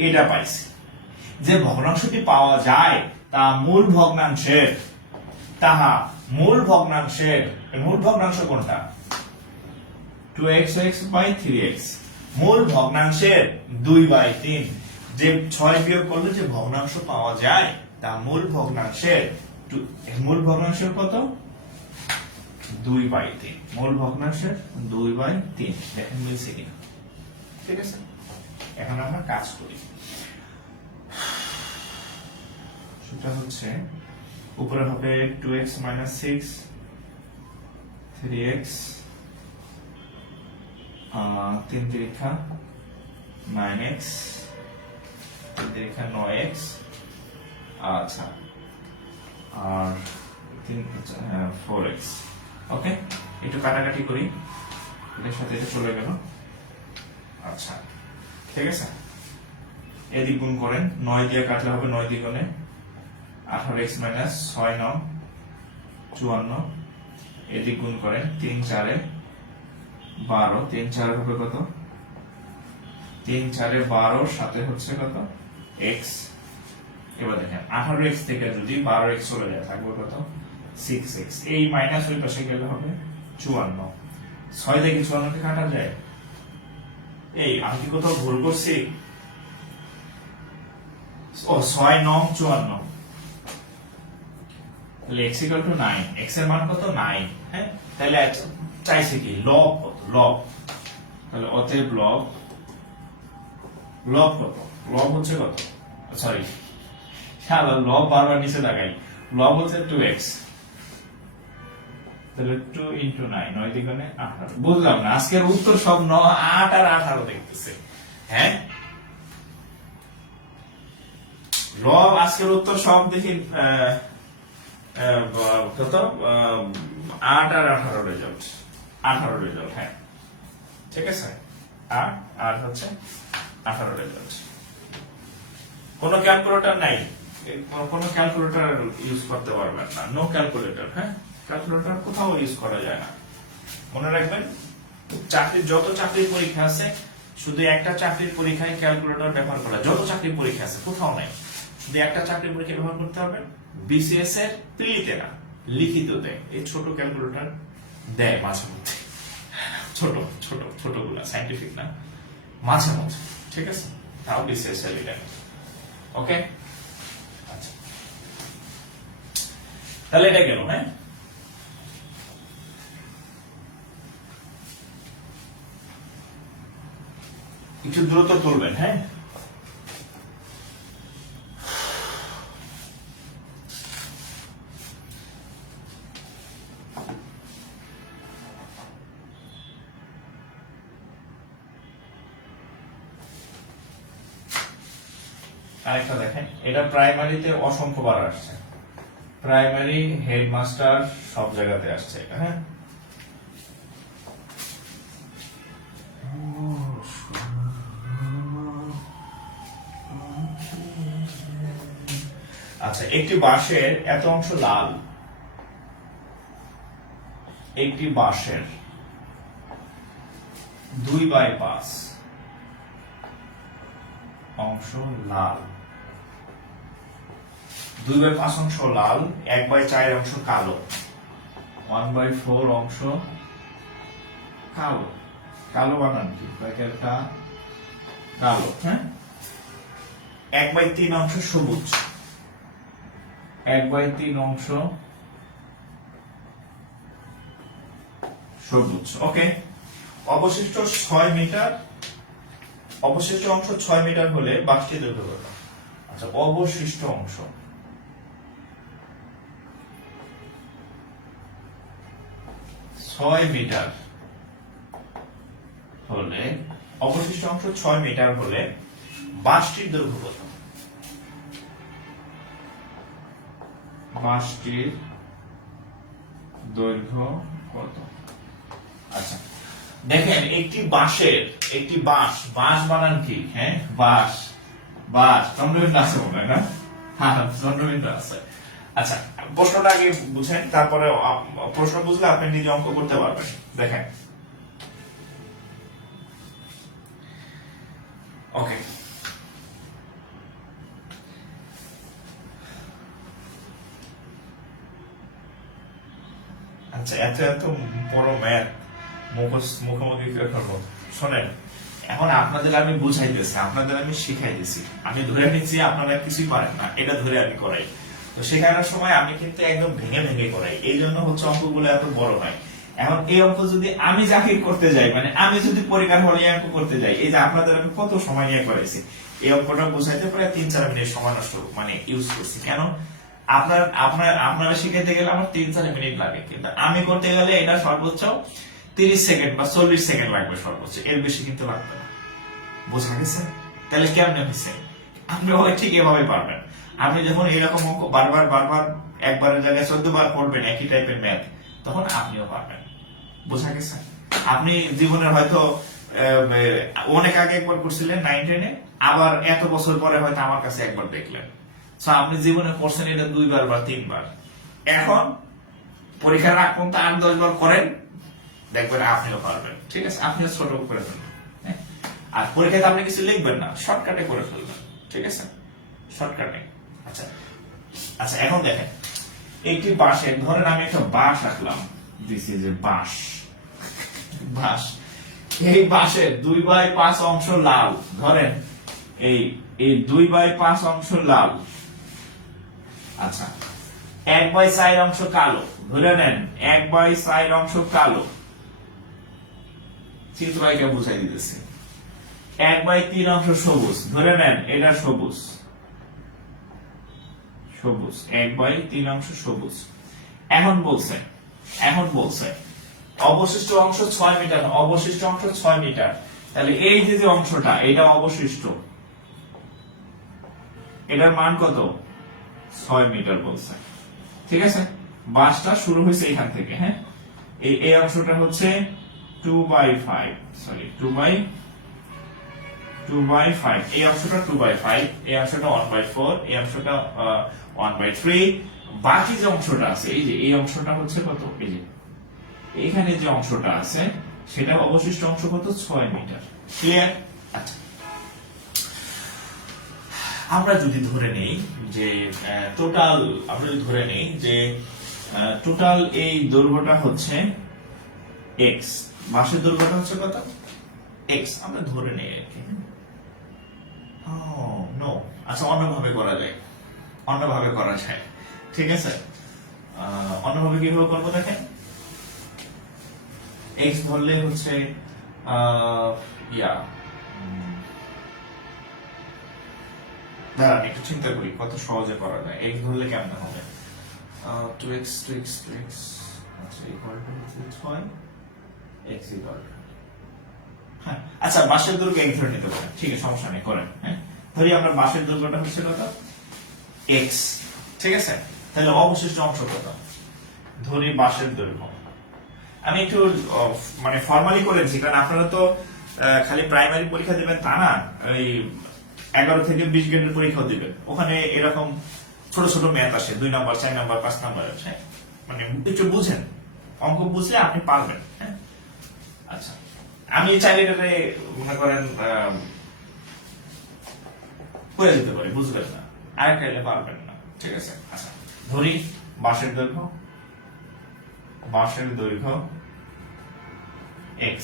এটা পাইছি। যে ভগ্নাংশটি পাওয়া যায় তা মূল ভগ্নাংশের মূল ভগ্নাংশ কোনটা? 2x/3x, মূল ভগ্নাংশের 2/3। যে 6 বিয়োগ করলে যে ভগ্নাংশ পাওয়া যায় তা মূল ভগ্নাংশের কত? 2/3। মূল ভগ্নাংশের 2/3। দেখেন মিলছে কিনা, ঠিক আছে? এখন আমরা কাজ করি। সেটা হচ্ছে উপরে হবে 2x - 6, 3x, 3 তিরিখা 9x, 3 তিরিখা 9x। আচ্ছা, আর 4x। ওকে, একটু কাটাকাটি করি, এটার সাথে এটা চলে গেল। আচ্ছা, ঠিক আছে? এদিক গুণ করেন, 9 দিয়ে কাটলে হবে 9 দ্বিগুণে 18x - 6 9 54। এদিক গুণ করেন, 3 4 12, 3 4 হবে কত? 3 4 12, সাথে হচ্ছে কত? x। এবার দেখেন 18x থেকে যদি 12x চলে যায় থাকবে কত 6x, এই মাইনাস ওই পাশে গেলে হবে 54। 6 থেকে 54 কে কাটা যায়? এই আমি কি কোথাও ভুল করছি? ও 6 9 54, তাহলে x = 9, x এর মান কত 9। হ্যাঁ, তাহলে চাইছে কি লব কত, লব, তাহলে অতএব লব কত, লব হচ্ছে কত, সরি শালা লব বারবার নিচে লাগাই, লব হচ্ছে 2x, তাহলে 2 × 9, 9 দ্বিগুণে 18। বুঝলাম না আজকের উত্তর সব 8 আর 18 দেখতেছে। হ্যাঁ, লব আজকের উত্তর সব দেখি কত 8 আর 18 রেজাল্ট, 18 রেজাল্ট। হ্যাঁ ঠিক আছে, 8 আর হচ্ছে 18 রেজাল্ট। কোনো ক্যালকুলেটর নাই, কোনো ক্যালকুলেটর ইউজ করতে পারবেন না, নো ক্যালকুলেটর। হ্যাঁ, ক্যালকুলেটর কোথাও ইউজ করা যায় না। মনে রাখবেন চাকরির যত চাকরির পরীক্ষা আছে শুধু একটা চাকরির পরীক্ষায় ক্যালকুলেটর ব্যবহার করা, যত চাকরির পরীক্ষা আছে কোথাও নাই, শুধু একটা চাকরির পরীক্ষা ব্যবহার করতে হবে। বিসিএস এর প্রিলিতে না, লিখিত দেয়, এই ছোট ক্যালকুলেটর দেয় মাঝে মধ্যে, ছোট ছোট ছোটগুলা, সাইন্টিফিক না, মাঝে মধ্যে। ঠিক আছে, তাও বিসিএস এর লিখে। ওকে, আচ্ছা তাহলে এটা গেল। হ্যাঁ, একটু দ্রুত তুলবেন। হ্যাঁ, আরেকটা দেখেন, এটা প্রাইমারিতে অসংখ্যবার আসছে, প্রাইমারি হেডমাস্টার সব জায়গাতে আসছে এটা। হ্যাঁ, আচ্ছা, একটি বাঁশের এত অংশ লাল, একটি বাঁশের 2/5 অংশ লাল, 2/5 অংশ লাল, 1/4 অংশ কালো, 1/4 অংশ কালো। কালো বানান কি? ব্র্যাকেটটা কালো। হ্যাঁ, 1/3 অংশ সবুজ, 1/3 অংশ সবুজ। ওকে, অবশিষ্ট 6 মিটার, অবশিষ্ট অংশ 6 মিটার হলে বাঁশটির দৈর্ঘ্য কত? আচ্ছা, অবশিষ্ট অংশ 6 মিটার হলে, অবশিষ্ট অংশ 6 মিটার হলে বাঁশটির দৈর্ঘ্য কত? বাঁশটির দৈর্ঘ্য কত? আচ্ছা দেখেন, একটি বাঁশের, একটি বাঁশ, বাঁশ বানান কি? হ্যাঁ, বাঁশ, বাঁশ চন্দ্রবিন্দু আছে মনে হয় না? হ্যাঁ, চন্দ্রবিন্দু আছে। আচ্ছা, প্রশ্নটা আগে বুঝেন, তারপরে প্রশ্ন বুঝলে আপনি নিজে অঙ্ক করতে পারবেন। দেখেন, ওকে, আচ্ছা এত এত বড় ম্যাথ মুখোমুখি করবো। শোনেন, এখন আপনাদের আমি বুঝাইতেছি, আপনাদের আমি শিখাইতেছি, আমি ধরে নিচ্ছি আপনারা কিছুই পারেন না, এটা ধরে আমি করাই। তো শেখানোর সময় আমি কিন্তু একদম ভেঙে ভেঙে করাই, এই জন্য হচ্ছে অঙ্কগুলো এত বড় হয়। এখন এই অঙ্ক যদি আমি জাহির করতে যাই, মানে আমি যদি পরীক্ষার হলে অঙ্ক করতে যাই, এই যে আপনাদের আমি কত সময় নিয়ে করাইছি, এই অঙ্কটা বুঝাইতে প্রায় 3-4 মিনিট সময় নষ্ট মানে ইউজ করছি। কেন? আপনারা শিখাইতে গেলে আমার 3-4 মিনিট লাগে, কিন্তু আমি করতে গেলে এটা সর্বোচ্চ 30 সেকেন্ড বা 40 সেকেন্ড লাগবে সর্বোচ্চ, এর বেশি কিন্তু লাগবে না। বোঝা গেছে? তাহলে কেমনে হয়েছে? আপনি ঠিক এভাবে পারবেন। আপনি যখন এরকম অঙ্ক বারবার বারবার একবারের জায়গায় 14 বার করবেন একই টাইপের ম্যাথ, তখন আপনিও পারবেন। বোঝা গেছে? আপনি জীবনের হয়তো অনেক আগে একবার করছিলেন 9-10-এ, আবার এত বছর পরে হয়তো আমার কাছে একবার দেখলেন। আপনি জীবনে করছেন এটা 2 বার বা 3 বার। এখন পরীক্ষার আগ পর্যন্ত 8-10 বার করেন, দেখবেন আপনিও পারবেন। ঠিক আছে, আপনিও ছোট করে ফেলবেন। আর পরীক্ষাতে আপনি কিছু লিখবেন না, শর্টকাটে করে ফেলবেন। ঠিক আছে, শর্টকাটে। আচ্ছা আচ্ছা, এখন দেখেন একটি বাঁশের, ধরেন আমি একটা বাঁশ রাখলাম, দিস ইজ এ বাঁশ, বাঁশ। এই বাঁশের 2/5 অংশ লাল, ধরেন এই এই 2/5 অংশ লাল। আচ্ছা, 1/4 অংশ কালো, ধরে নেন 1/4 অংশ কালো। চিত্র একে বুঝাই দিতেছে। 1/3 অংশ সবুজ, ধরে নেন এটা সবুজ, সবুজ 1/3 অংশ সবুজ। এখন বলছে অবশিষ্ট অংশ 6 মিটার, অবশিষ্ট অংশ 6 মিটার। তাহলে এই যে অংশটা, এটা অবশিষ্ট, এটার মান কত? 6 মিটার বলছে। ঠিক আছে, বাসটা শুরু হয়েছে এখান থেকে। হ্যাঁ, এই অংশটা হচ্ছে 2/5, সরি 2/5, এই অংশটা 2/5, এই অংশটা 1/4, এই অংশটা 1/3। বাকি যে অংশটা আছে, এই যে এই অংশটা হচ্ছে কত? এই যে এখানে যে অংশটা আছে সেটা অবশিষ্ট অংশ কত? 6 মিটার। ক্লিয়ার? আচ্ছা, আমরা যদি ধরে নেই যে টোটাল, আমরা যদি ধরে নেই যে টোটাল এই দৈর্ঘ্যটা হচ্ছে x, বাঁশের দৈর্ঘ্যটা হচ্ছে কত? x, আমরা ধরে নেই আর কি। নো, আচ্ছা অন্যভাবে করা যায়, অন্যভাবে করা যায়। ঠিক আছে, অন্যভাবে কিভাবে করবো দেখেন। x ধরলে হচ্ছে দাঁড়ান একটু চিন্তা করি কত সহজে করা যায়। x ধরলে কেমন হবে? 2x, আচ্ছা equal to 6, x equal to, হ্যাঁ আচ্ছা বাঁশের দৈর্ঘ্য x ধরে নিতে পারেন, ঠিক আছে সমস্যা নেই, করেন। হ্যাঁ, ধরি আমরা বাঁশের দৈর্ঘ্যটা হচ্ছে কত? x। ঠিক আছে, তাহলে অবশিষ্ট অংশ কত? ধরি বাঁশের দৈর্ঘ্য, আমি একটু মানে ফর্মালি করেছি, কারণ আপনারা তো খালি প্রাইমারি পরীক্ষা দিবেন তা না, এই 11 থেকে 20 গ্রেডের পরীক্ষা দিবেন, ওখানে এরকম ছোট ছোট ম্যাথ আসে, 2 নাম্বার 4 নাম্বার 5 নাম্বার আছে। মানে একটু বুঝেন, অঙ্ক বুঝলে আপনি পারবেন। হ্যাঁ, আচ্ছা আমি চাইলে এটাতে মনে করেন করে দিতে পারি, বুঝলেন না, আর চাইলে পারবেন না। ঠিক আছে, আচ্ছা ধরি বাঁশের দৈর্ঘ্য, বাঁশের দৈর্ঘ্য x,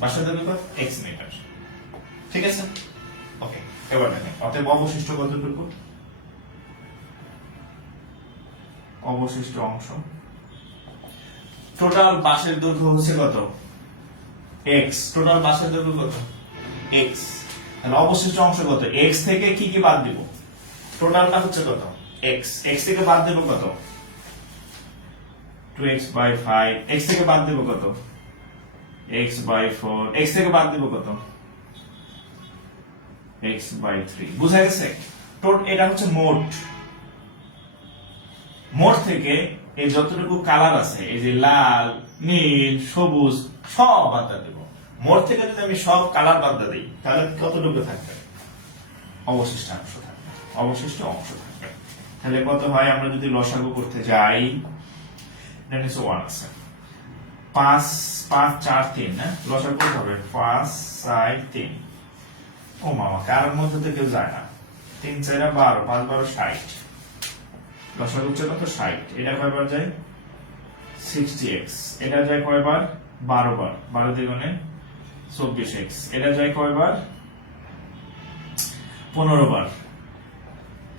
বাঁশের দৈর্ঘ্য x মিটার। ঠিক আছে, ওকে। এবার দেখেন অতএব অবশিষ্ট কতটুকু? অবশিষ্ট অংশ, টোটাল বাঁশের দৈর্ঘ্য হচ্ছে কত? x, টোটাল বাঁশের দৈর্ঘ্য কত? x, তাহলে অবশিষ্ট অংশ কত? x থেকে কি কি বাদ দিব? টোটালটা হচ্ছে কত? x, x থেকে বাদ দেব কত? 2x/5, x থেকে বাদ দেব কত? x/4, x থেকে বাদ দেব কত? x/3। বুঝা গেছে? এটা হচ্ছে মোট, মোট থেকে এই যতটুকু কালার আছে, এই যে লাল, নীল, সবুজ, সব বাদ দেব। মোট থেকে যদি আমি সব কালার বাদ দিই তাহলে কতটুকু থাকবে? অবশিষ্ট অংশ থাকবে, অবশিষ্ট অংশ থাকবে। তাহলে কত হয়? আমরা যদি লসাগু করতে যাই, 1 আছে, 5 5 4 3, না লসাগু করতে হবে 5 4 3। ও মামা, কারোর মধ্যে তো কেউ যায় না। 3 4 12, 5 12 60, লসাগু হচ্ছে কত? 60। এটা কয়বার যায়? 60x। এটা যায় কয়বার? 12 বার, 12 দ্বিগুণে 24x। এটা যায় কয়বার? 15 বার,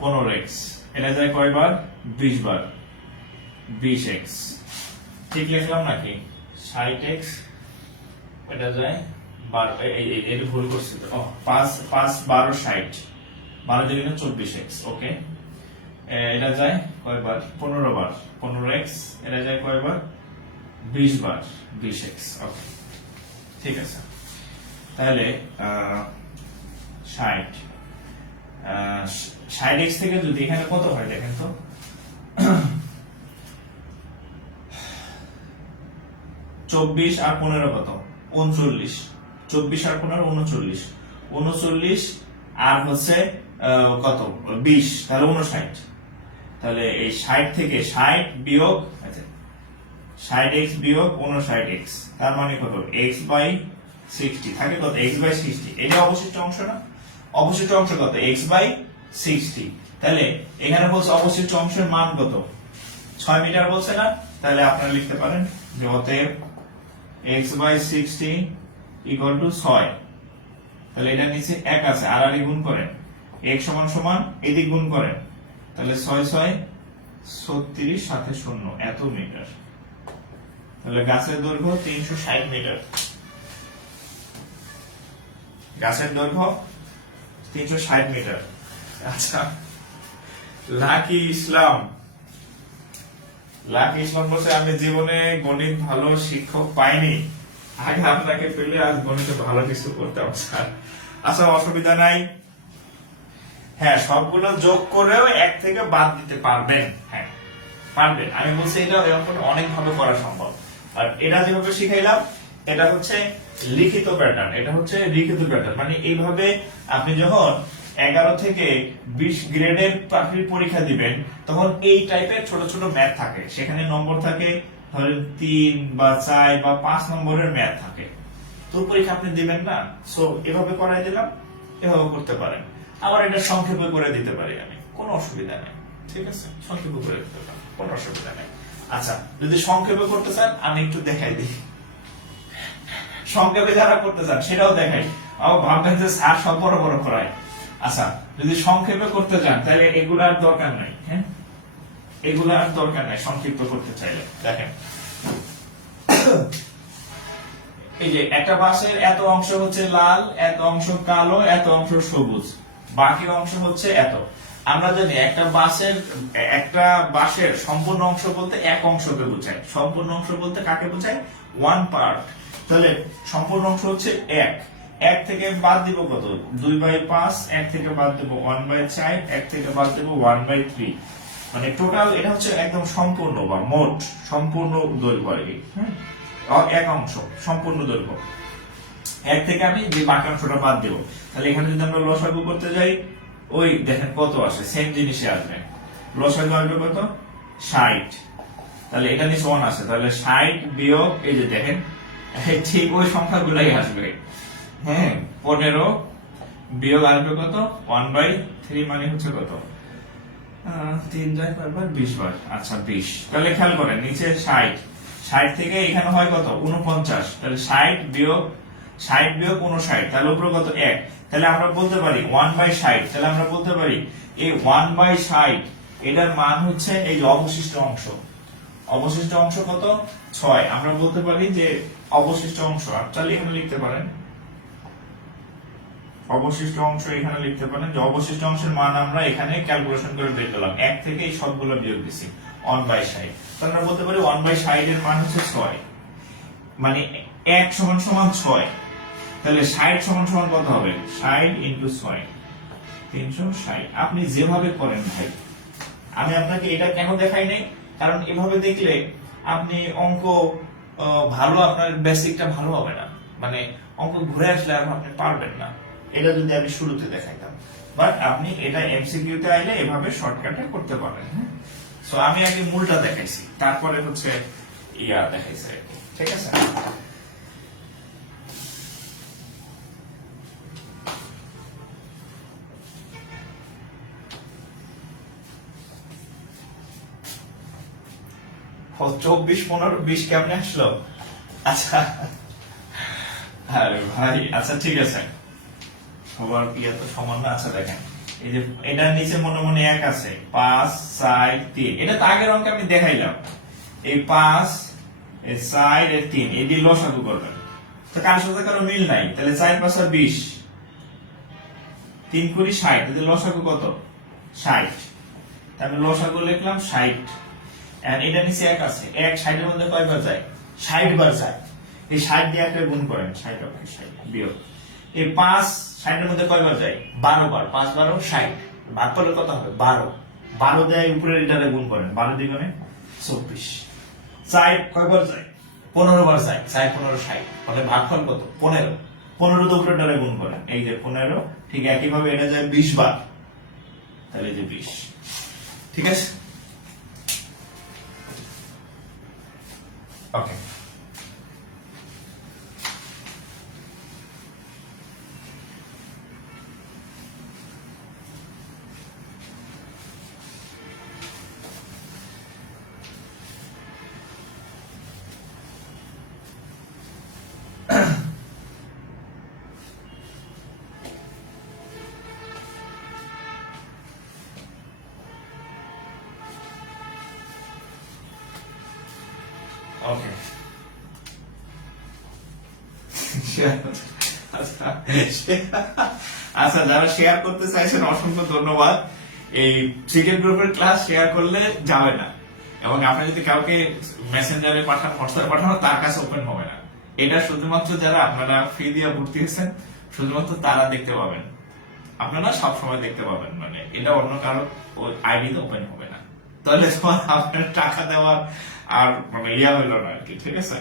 15x। এটা যায় কয়বার? 20 বার, 20x। ঠিক লিখলাম নাকি? 60x, এটা যায় 12, এটা ভুল করছি তো, 5 5 12 60, 12 দ্বিগুণে 24x। ওকে, এটা যায় কয়বার? 15 বার, 15x। এটা যায় কয়বার? 20 বার, 20x। ওকে, ঠিক আছে। তাহলে 60x থেকে যদি এখানে কত হয় দেখেন তো, 24 আর 15 কত? 39। 24 আর 15 39, 39 আর হচ্ছে কত? 20, তাহলে 59। তাহলে এই 60 থেকে 60 বিয়োগ, আচ্ছা 60x বিয়োগ 59x, তার মানে কত? x/60 থাকে কত? x/60। এটা অবশিষ্ট অংশ না? অবশিষ্ট অংশ কত? x/60। তাহলে এখানে বলছে অবশিষ্ট অংশের মান কত, 6 মিটার বলছে না, তাহলে আপনারা লিখতে পারেন যে অতএব x/60 ইকুয়াল টু 6। তাহলে এটা নিচে 1 আছে, আর গুণ করেন, x সমান সমান এদিক গুণ করেন, তাহলে 6 6 36 সাথে 0 এত মিটার। তাহলে গাছের দৈর্ঘ্য 360 মিটার, গাছের দৈর্ঘ্য 360 মিটার। আচ্ছা, লাকি ইসলাম বলছে আমি জীবনে গণিত ভালো শিক্ষক পাইনি, আগে আপনাকে পেলে আজ গণিতে ভালো কিছু করতাম স্যার। আচ্ছা, অসুবিধা নাই, হ্যাঁ সবগুলো যোগ করেও 1 থেকে বাদ দিতে পারবেন, হ্যাঁ পারবেন। আমি বলছি এটা এখন অনেক ভাবে করা সম্ভব। আর এটা যেভাবে শিখাইলাম এটা হচ্ছে লিখিত প্যাটার্ন, এটা হচ্ছে লিখিত প্যাটার্ন, মানে এইভাবে আপনি যখন 11 থেকে 20 গ্রেডের চাকরির পরীক্ষা দিবেন তখন এই টাইপের ছোট ছোট ম্যাথ থাকে, সেখানে নম্বর থাকে ধরেন 3 বা 4 বা 5 নম্বরের ম্যাথ থাকে, তো পরীক্ষা আপনি দিবেন না, সো এভাবে করাই দিলাম, এভাবে করতে পারেন। আবার এটা সংক্ষেপে করে দিতে পারি আমি, কোনো অসুবিধা নেই, ঠিক আছে, সংক্ষেপে করে দিতে পারি, কোনো অসুবিধা নেই। আচ্ছা, যদি সংক্ষেপে করতে চান আমি একটু দেখাই দিই, সংক্ষেপে যারা করতে চান সেটাও দেখাই, আবার ভাববেন যে স্যার সব বড় বড় করায়। আচ্ছা, যদি সংক্ষেপে করতে চান তাহলে এগুলার দরকার নাই, হ্যাঁ এগুলার দরকার নাই সংক্ষিপ্ত করতে চাইলে। দেখেন এই যে একটা বাঁশের এত অংশ হচ্ছে লাল, এত অংশ কালো, এত অংশ সবুজ, বাকি অংশ হচ্ছে এত। আমরা জানি একটা বাঁশের সম্পূর্ণ অংশ বলতে এক অংশকে বোঝায়, সম্পূর্ণ অংশ বলতে কাকে বোঝায়, 1 পার্ট। তাহলে সম্পূর্ণ অংশ হচ্ছে 1 থেকে বাদ দিব কত, 2/5, 1 থেকে বাদ দেব 1/4, 1 থেকে বাদ দেব 1/3, মানে টোটাল এটা হচ্ছে একদম সম্পূর্ণ বা মোট সম্পূর্ণ দৈর্ঘ্য আর কি, এক অংশ সম্পূর্ণ দৈর্ঘ্য। 1 থেকে আমি যে বাকি অংশটা বাদ দেব, তাহলে এখানে যদি আমরা লসাগু করতে যাই, ওই দেখেন কত আসে, সেম জিনিসে আসবে, লসাগু আসবে কত, 60। তাহলে এটা নিচে 1 আছে, তাহলে 60 বিয়োগ এই যে দেখেন ঠিক ওই সংখ্যাগুলাই আসবে, হ্যাঁ 15 বিয়োগ আসবে কত, 1/3, মানে হচ্ছে কত, 3 যায় কয়বার, 20 বার, আচ্ছা 20। তাহলে খেয়াল করেন নিচে 60 থেকে এখানে হয় কত, 49, তাহলে 60 বিয়োগ 59, তাহলে উপরে কত, 1। তাহলে আমরা বলতে পারি 1/60, তাহলে আমরা বলতে পারি এই 1/60 এটার মান হচ্ছে এই যে অবশিষ্ট অংশ, অবশিষ্ট অংশ কত, 6। আমরা বলতে পারি যে অবশিষ্ট অংশ, তাহলে এখানে লিখতে পারেন অবশিষ্ট অংশ, এখানে লিখতে পারেন যে অবশিষ্ট অংশের মান আমরা এখানে ক্যালকুলেশন করে বের করলাম, 1 থেকে এই সবগুলো বিয়োগ দিছি 1/60। তাহলে আমরা বলতে পারি 1/60 এর মান হচ্ছে 6, মানে 1 সমান সমান 6। তাহলে 60 সমান সমান কত হবে, 60 × 6 360। আপনি যেভাবে করেন ভাই, আমি আপনাকে এটা কেন দেখাই নাই, কারণ এভাবে দেখলে আপনি অঙ্ক ভালো, আপনার বেসিকটা ভালো হবে না, মানে অঙ্ক ঘুরে আসলে আর আপনি পারবেন না, এটা যদি আমি শুরুতে দেখাইতাম। বাট আপনি এটা এমসিকিউ তে আইলে এভাবে শর্টকাটে করতে পারবেন, হ্যাঁ। সো আমি আগে মূলটা দেখাইছি, তারপরে হচ্ছে ইয়া দেখাইছি, ঠিক আছে। ও 24 15 20 কেমনে আসলো, আচ্ছা আরে ভাই, আচ্ছা ঠিক আছে, সবার ইয়া তো সমান না। আচ্ছা দেখেন এই যে এটার নিচে মনে মনে 1 আছে, 5 4 3, এটা তো আগের অঙ্কে আমি দেখাইলাম, এই 5 এই 4 এই 3 এই দিয়ে লসাগু করবেন, তো কার সাথে কারো মিল নাই, তাহলে 4 5 20, 3 কুড়ি 60, এতে লসাগু কত, 60, তাহলে লসাগু লিখলাম 60। এন্ড এটা নিচে 1 আছে, 1 60 এর মধ্যে কয়বার যায়, 60 বার যায়, এই 60 দিয়ে একটা গুণ করেন, 60 ওকে 60 বিয়োগ এই 5 60 এর মধ্যে কয়বার যায়, 12 বার, 5 12 60, ভাগ করলে কত হবে, 12, 12 দিয়ে উপরের এটারে গুণ করেন, 12 দ্বিগুণে 24। 4 কয়বার যায়, 15 বার যায়, 4 15 60, তাহলে ভাগফল কত, 15, 15 দিয়ে উপরেরটারে গুণ করেন, এই যে 15, ঠিক একই ভাবে এটা যায় 20 বার, তাহলে এই যে 20, ঠিক আছে, ওকে। আচ্ছা, যারা শেয়ার করতে চাইছেন অসংখ্য ধন্যবাদ। এই সিক্রেট গ্রুপের ক্লাস শেয়ার করলে যাবে না, এবং আপনি যদি কাউকে মেসেঞ্জারে পাঠান, হোয়াটসঅ্যাপে পাঠানো, তার কাছে ওপেন হবে না। এটা শুধুমাত্র যারা আপনারা ফ্রি দিয়ে ভর্তি হয়েছেন শুধুমাত্র তারা দেখতে পাবেন, আপনারা সবসময় দেখতে পাবেন। মানে এটা অন্য কারো আইডিতে ওপেন হবে না, তাহলে আপনার টাকা দেওয়ার আর মানে ইয়া হইল না আর কি। ঠিক আছে,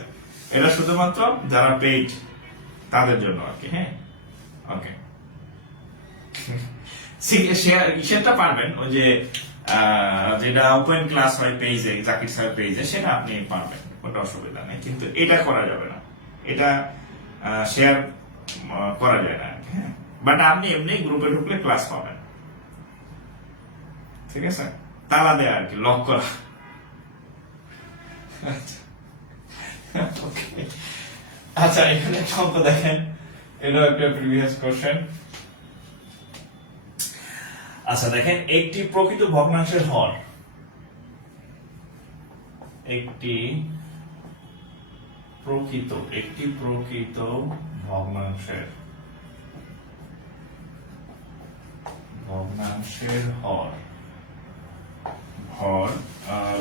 এটা শুধুমাত্র যারা পেইড তাদের জন্য আর কি। হ্যাঁ, ওকে। সেটা পারবেন, ওই যে যেটা ওপেন ক্লাস হয় পেজে, জাকির স্যার পেজে, সেটা আপনি পারবেন, ওটা অসুবিধা নেই। কিন্তু এটা করা যাবে না, এটা শেয়ার করা যায় না। হ্যাঁ, বাট আপনি এমনি গ্রুপে ঢুকলে ক্লাস পাবেন। ঠিক আছে, তালা দেয়া আর কি, লক করা। আচ্ছা, এখানে একটা অঙ্ক দেখেন, এটা একটা প্রিভিয়াস কোশ্চেন। আচ্ছা দেখেন, একটি প্রকৃত ভগ্নাংশের হর, একটি প্রকৃত ভগ্নাংশের হর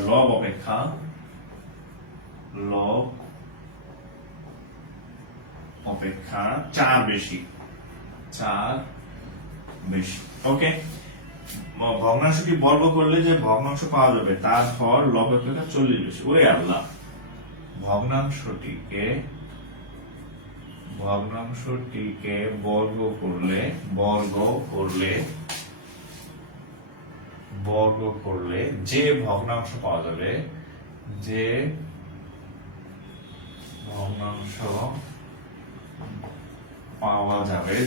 লব অপেক্ষা চার বেশি। ওকে, ভগ্নাংশটি বর্গ করলে যে ভগ্নাংশ পাওয়া যাবে তার হর লব অপেক্ষা 40 বেশি। ওরে আল্লাহ, ভগ্নাংশটিকে বর্গ করলে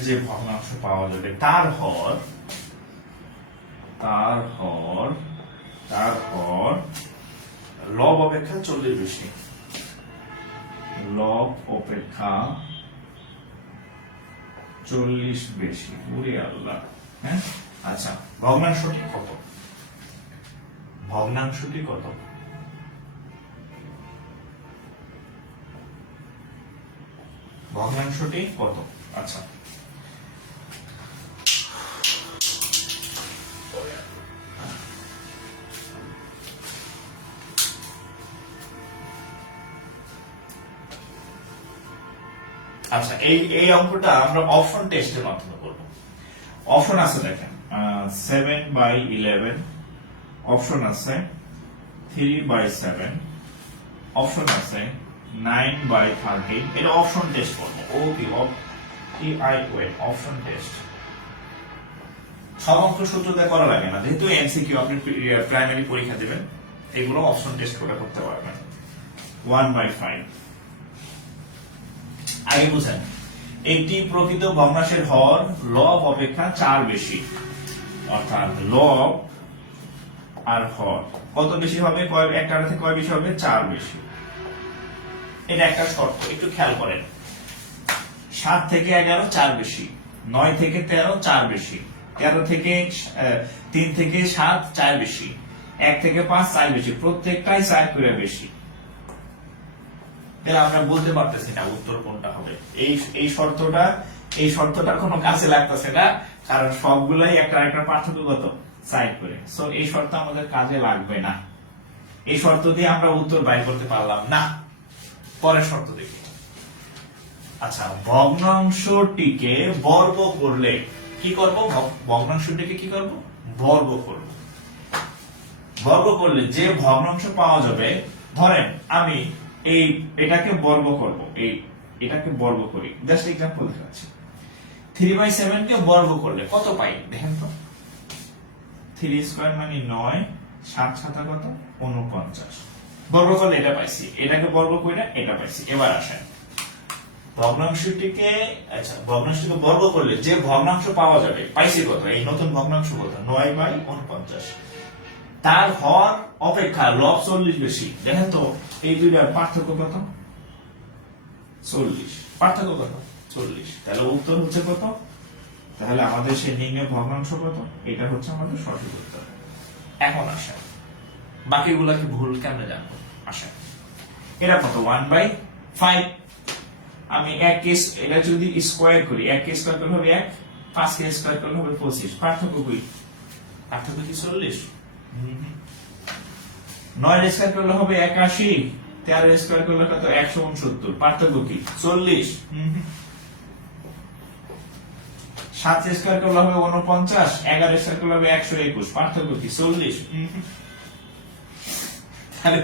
যে ভগ্নাংশ পাওয়া যাবে, তার হর লব অপেক্ষা 40 বেশি। ওরে আল্লাহ। হ্যাঁ, আচ্ছা, ভগ্নাংশটি কত? আচ্ছা, আচ্ছা, এই অঙ্কটা আমরা অপশন টেস্টের মাধ্যমে করব। অপশন আছে দেখেন, 7/11, অপশন আছে 3/7, অপশন আছে 9/13। এটা অপশন টেস্ট করবো। Option test. সব অঙ্ক সূত্র দিয়ে করা লাগে না, যেহেতু এমসিকিউ, আপনি প্রাইমারি পরীক্ষা দেবেন, এগুলো অপশন টেস্ট করে করতে পারবেন। 1/5। আগে বুঝেন, একটি প্রকৃত ভগ্নাংশের হর লব অপেক্ষা 4 বেশি, অর্থাৎ লব আর হর কত বেশি হবে? একটা থেকে কয় বেশি হবে? 4 বেশি। এটা একটা শর্ত, একটু খেয়াল করেন। 7 থেকে 11 4 বেশি, 9 থেকে 13 4 বেশি, 13 থেকে 3 থেকে 7 4 বেশি, 1 থেকে 5 4 বেশি, প্রত্যেকটাই 4 করে বেশি। তাহলে আমরা বলতে পারতেছি না উত্তর কোনটা হবে। এই শর্তটা কোনো কাজে লাগতেছে না, কারণ সবগুলাই একটা পার্থক্যগত সাইড করে। সো এই শর্ত আমাদের কাজে লাগবে না, এই শর্ত দিয়ে আমরা উত্তর বাইর করতে পারলাম না। পরের শর্ত দেখি। আচ্ছা, ভগ্নাংশটিকে বর্গ করলে কি করব? ভগ্নাংশটিকে কি করব? বর্গ করব। বর্গ করলে যে ভগ্নাংশ পাওয়া যাবে, ধরেন আমি এটাকে বর্গ করব, এটাকে বর্গ করি, জাস্ট এক্সাম্পল দেখাচ্ছি। 3/7 কে বর্গ করলে কত পাই দেখেন তো। 3 স্কয়ার মানে 9, 7 7 কত? 49। বর্গ করলে এটা পাইছি, এটাকে বর্গ কইরা এটা পাইছি। এবার আসেন, ভগ্নাংশটিকে বর্গ করলে যে ভগ্নাংশ পাওয়া যাবে পাইছি কত? এই নতুন ভগ্নাংশ কত? 9/49। তার হর অপেক্ষা লব 40 বেশি। দেখেন তো এই দুইটার পার্থক্য কত? 40। পার্থক্য কত? 40। তাহলে উত্তর হচ্ছে কত? তাহলে আমাদের সেই নির্ণয় ভগ্নাংশ কত? এটা হচ্ছে আমাদের সঠিক উত্তর। এখন আসেন, বাকিগুলা কি ভুল কেমনে জানবো? আসেন, এটা কত? 1/5। আমি এটা যদি স্কোয়ার করি, 1 কে স্কোয়ার করলে হবে 1, 5 কে স্কোয়ার করলে হবে 25। পার্থক্য কি? পার্থক্য কি 40? 9 এর স্কোয়ার করলে হবে 81, 13 এর স্কোয়ার করলে কত? 169। পার্থক্য কি? 40। 7 এর স্কোয়ার করলে হবে 49, 11 এর স্কোয়ার করলে হবে 121। পার্থক্য কি? 40। তাহলে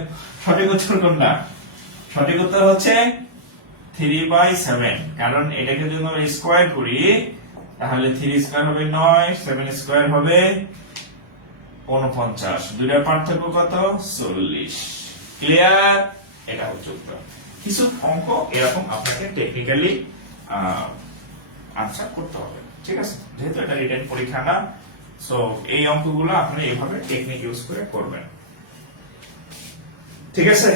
সঠিক উত্তর কোনটা? সঠিক উত্তর হচ্ছে 3/7, কারণ এটাকে যদি আমরা স্কোয়ার করি তাহলে 3 স্কোয়ার হবে 9, 7 স্কোয়ার হবে 49, দুইটার পার্থক্য কত? 40। ক্লিয়ার? এটা হচ্ছে উত্তর। কিছু অঙ্ক এরকম আপনাকে টেকনিক্যালি আনসার করতে হবে, ঠিক আছে? যেহেতু এটা রিটেন পরীক্ষা না, সো এই অঙ্কগুলো আপনি এইভাবে টেকনিক ইউজ করে করবেন, ঠিক আছে?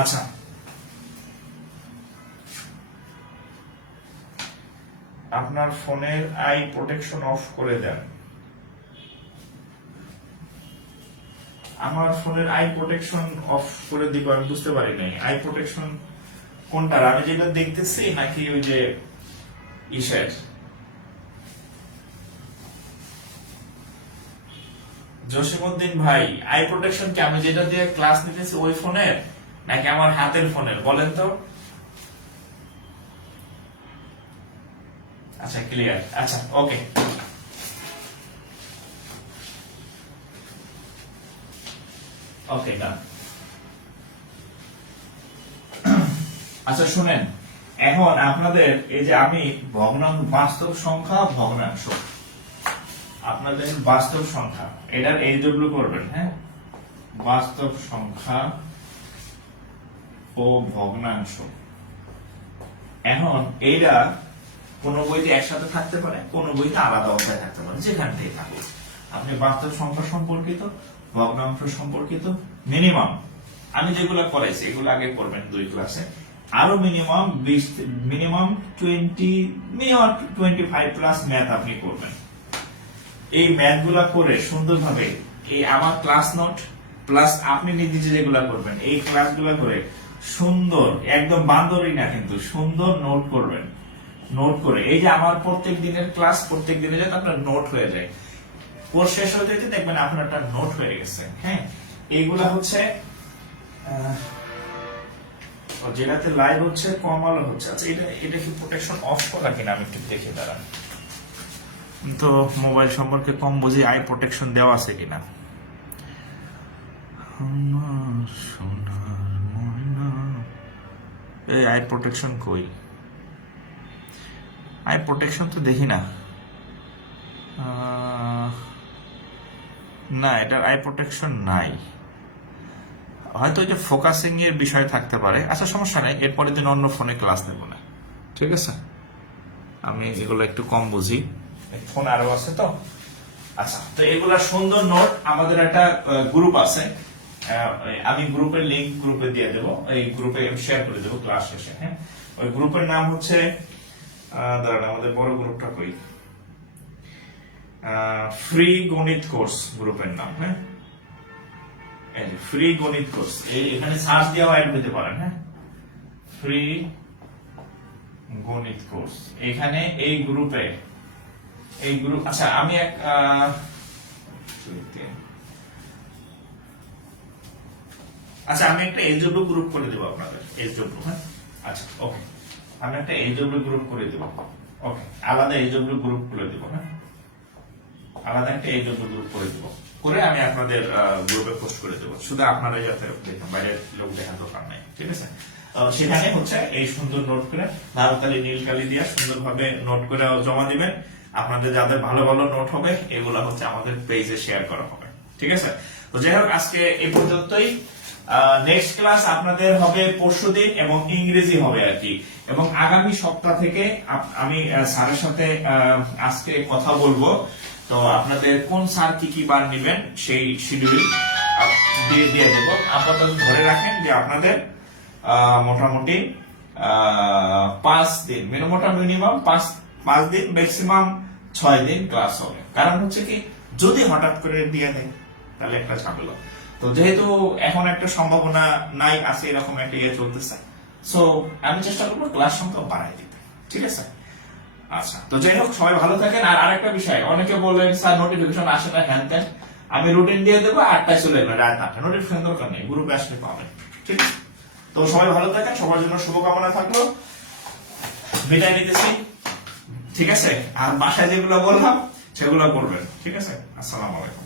আচ্ছা, আপনার ফোনের আই প্রোটেকশন অফ করে দেন। আমার ফোনের আই প্রোটেকশন অফ করে দিব, আমি বুঝতে পারি নাই আই প্রোটেকশন কোনটা, আমি যেটা দেখতেছি নাকি ওই যে ইসের? জসিমউদ্দিন ভাই, আই প্রোটেকশন কি আমি যেটা দিয়ে ক্লাস নিতেছি ওই ফোনের নাকি আমার হাতের ফোনের, বলেন তো? আচ্ছা, ক্লিয়ার। আচ্ছা, ওকে। ওকে, ডান। আচ্ছা শুনেন, এখন আপনাদের এই যে আমি ভগ্নাংশ, বাস্তব সংখ্যা ভগ্নাংশ, আপনাদের বাস্তব সংখ্যা এটার এইচডব্লিউ করবেন, হ্যাঁ? বাস্তব সংখ্যা ও ভগ্নাংশ। এখন এইটা কোন বইতে একসাথে থাকতে পারে, কোন বইতে আলাদা অধ্যায় থাকতে পারে, যেখান থেকে থাকুক। আপনি বাস্তব সংখ্যা সম্পর্কিত, ভগ্নাংশ সম্পর্কিত মিনিমাম আমি যেগুলো করাইছি এগুলো আগে করবেন 2 ক্লাসে, আরো মিনিমাম 25 প্লাস ম্যাথ আপনি করবেন। এই ম্যাথ গুলা করে সুন্দরভাবে এই আমার ক্লাস নোট প্লাস আপনি নিজে যেগুলা করবেন এই ক্লাসগুলা করে সুন্দর, একদম বান্দরই না কিন্তু সুন্দর নোট করবেন। নোট করে এই যে আমার প্রত্যেক দিনের ক্লাস, প্রত্যেক দিনে যাতে আপনার নোট হয়ে যায়, কোর্স শেষ হতে হতে দেখবেন আপনার একটা নোট হয়ে গেছে। হ্যাঁ, এইগুলা হচ্ছে যেটাতে লাইভ হচ্ছে, কম আলো হচ্ছে। আচ্ছা, এটা কি প্রোটেকশন অফ করা কিনা আমি একটু দেখে দাঁড়ান তো, মোবাইল সম্পর্কে কম বুঝি, আই প্রোটেকশন দেওয়া আছে কিনা। এই আই প্রোটেকশন কই? আই প্রোটেকশন তো দেখি না। না, এটার আই প্রোটেকশন নাই, হয়তো এটা ফোকাসিং এর বিষয় থাকতে পারে। আচ্ছা, সমস্যা নেই, এরপরের দিন অন্য ফোনে ক্লাস নেব না, ঠিক আছে? আমি এগুলো একটু কম বুঝি, ফোন আরো আছে তো। আচ্ছা, তো এগুলা সুন্দর নোট। আমাদের একটা গ্রুপ আছে, আমি গ্রুপের লিংক গ্রুপে দিয়ে দেবো, এই গ্রুপে শেয়ার করে দেবো ক্লাস শেষে। হ্যাঁ, ওই গ্রুপের নাম হচ্ছে, দাঁড়ান আমাদের বড় গ্রুপটা কই, ফ্রি গণিত কোর্স গ্রুপের নাম। হ্যাঁ, ফ্রি গণিত কোর্স, এখানে সার্চ দিয়েও অ্যাড হতে পারেন। হ্যাঁ, ফ্রি গণিত কোর্স, এখানে এই গ্রুপে, এই গ্রুপ। আচ্ছা, আমি এক আচ্ছা আমি একটা এইচডব্লিউ গ্রুপ করে দেবো আপনাদের, এইচডব্লিউ। হ্যাঁ, আচ্ছা, ওকে, আমি একটা এইচডব্লিউ গ্রুপ করে দেবো। ওকে, আলাদা এইচডব্লিউ গ্রুপ করে দেবো। হ্যাঁ, আলাদা একটা এইচডব্লিউ গ্রুপ করে দেবো, করে আমি আপনাদের গ্রুপে পোস্ট করে দেবো, শুধু আপনারা যাতে দেখেন, বাইরের লোক দেখার দরকার নেই, ঠিক আছে? সেখানে হচ্ছে এই সুন্দর নোট করে লাল কালি নীল কালি দিয়ে সুন্দরভাবে নোট করে জমা দিবেন। আপনাদের যাদের ভালো ভালো নোট হবে এগুলা হচ্ছে আমাদের পেজে শেয়ার করা হবে, ঠিক আছে? তো যাই হোক, আজকে এই পর্যন্তই। নেক্সট ক্লাস আপনাদের হবে পরশুদিন এবং ইংরেজি হবে আর কি। এবং আগামী সপ্তাহ থেকে আমি স্যারের সাথে আজকে কথা বলবো, তো আপনাদের কোন স্যার কি কি বার নেবেন সেই শিডিউল দিয়ে দেবো। আপাতত ধরে রাখেন যে আপনাদের মোটামুটি 5 দিন, মিনিমাম 5 দিন, ম্যাক্সিমাম 6 দিন ক্লাস হবে। কারণ হচ্ছে কি, যদি হঠাৎ করে দিয়ে দেয় তাহলে একটা ঝামেলা। তো যেহেতু এখন একটা সম্ভাবনা নাই আছে, এরকম একটা ইয়ে চলতেছে, সো আমি চেষ্টা করবো ক্লাস সংখ্যা বাড়াই দিতে, ঠিক আছে? আচ্ছা, তো যাই হোক, সবাই ভালো থাকেন। আর আরেকটা বিষয়, অনেকে বলেন স্যার নোটিফিকেশন আসে না, হ্যান ত্যান। আমি রুটিন দিয়ে দেবো, 8টায় চলে যাবে, রাত 8টায়। নোটিফিকেশন দরকার নেই, গ্রুপে আসলে পাবেন, ঠিক আছে? তো সবাই ভালো থাকেন, সবার জন্য শুভকামনা থাকলো। বিদায় নিতেছি, ঠিক আছে? আর বাসায় যেগুলো বললাম সেগুলো করবেন, ঠিক আছে? আসসালামু আলাইকুম।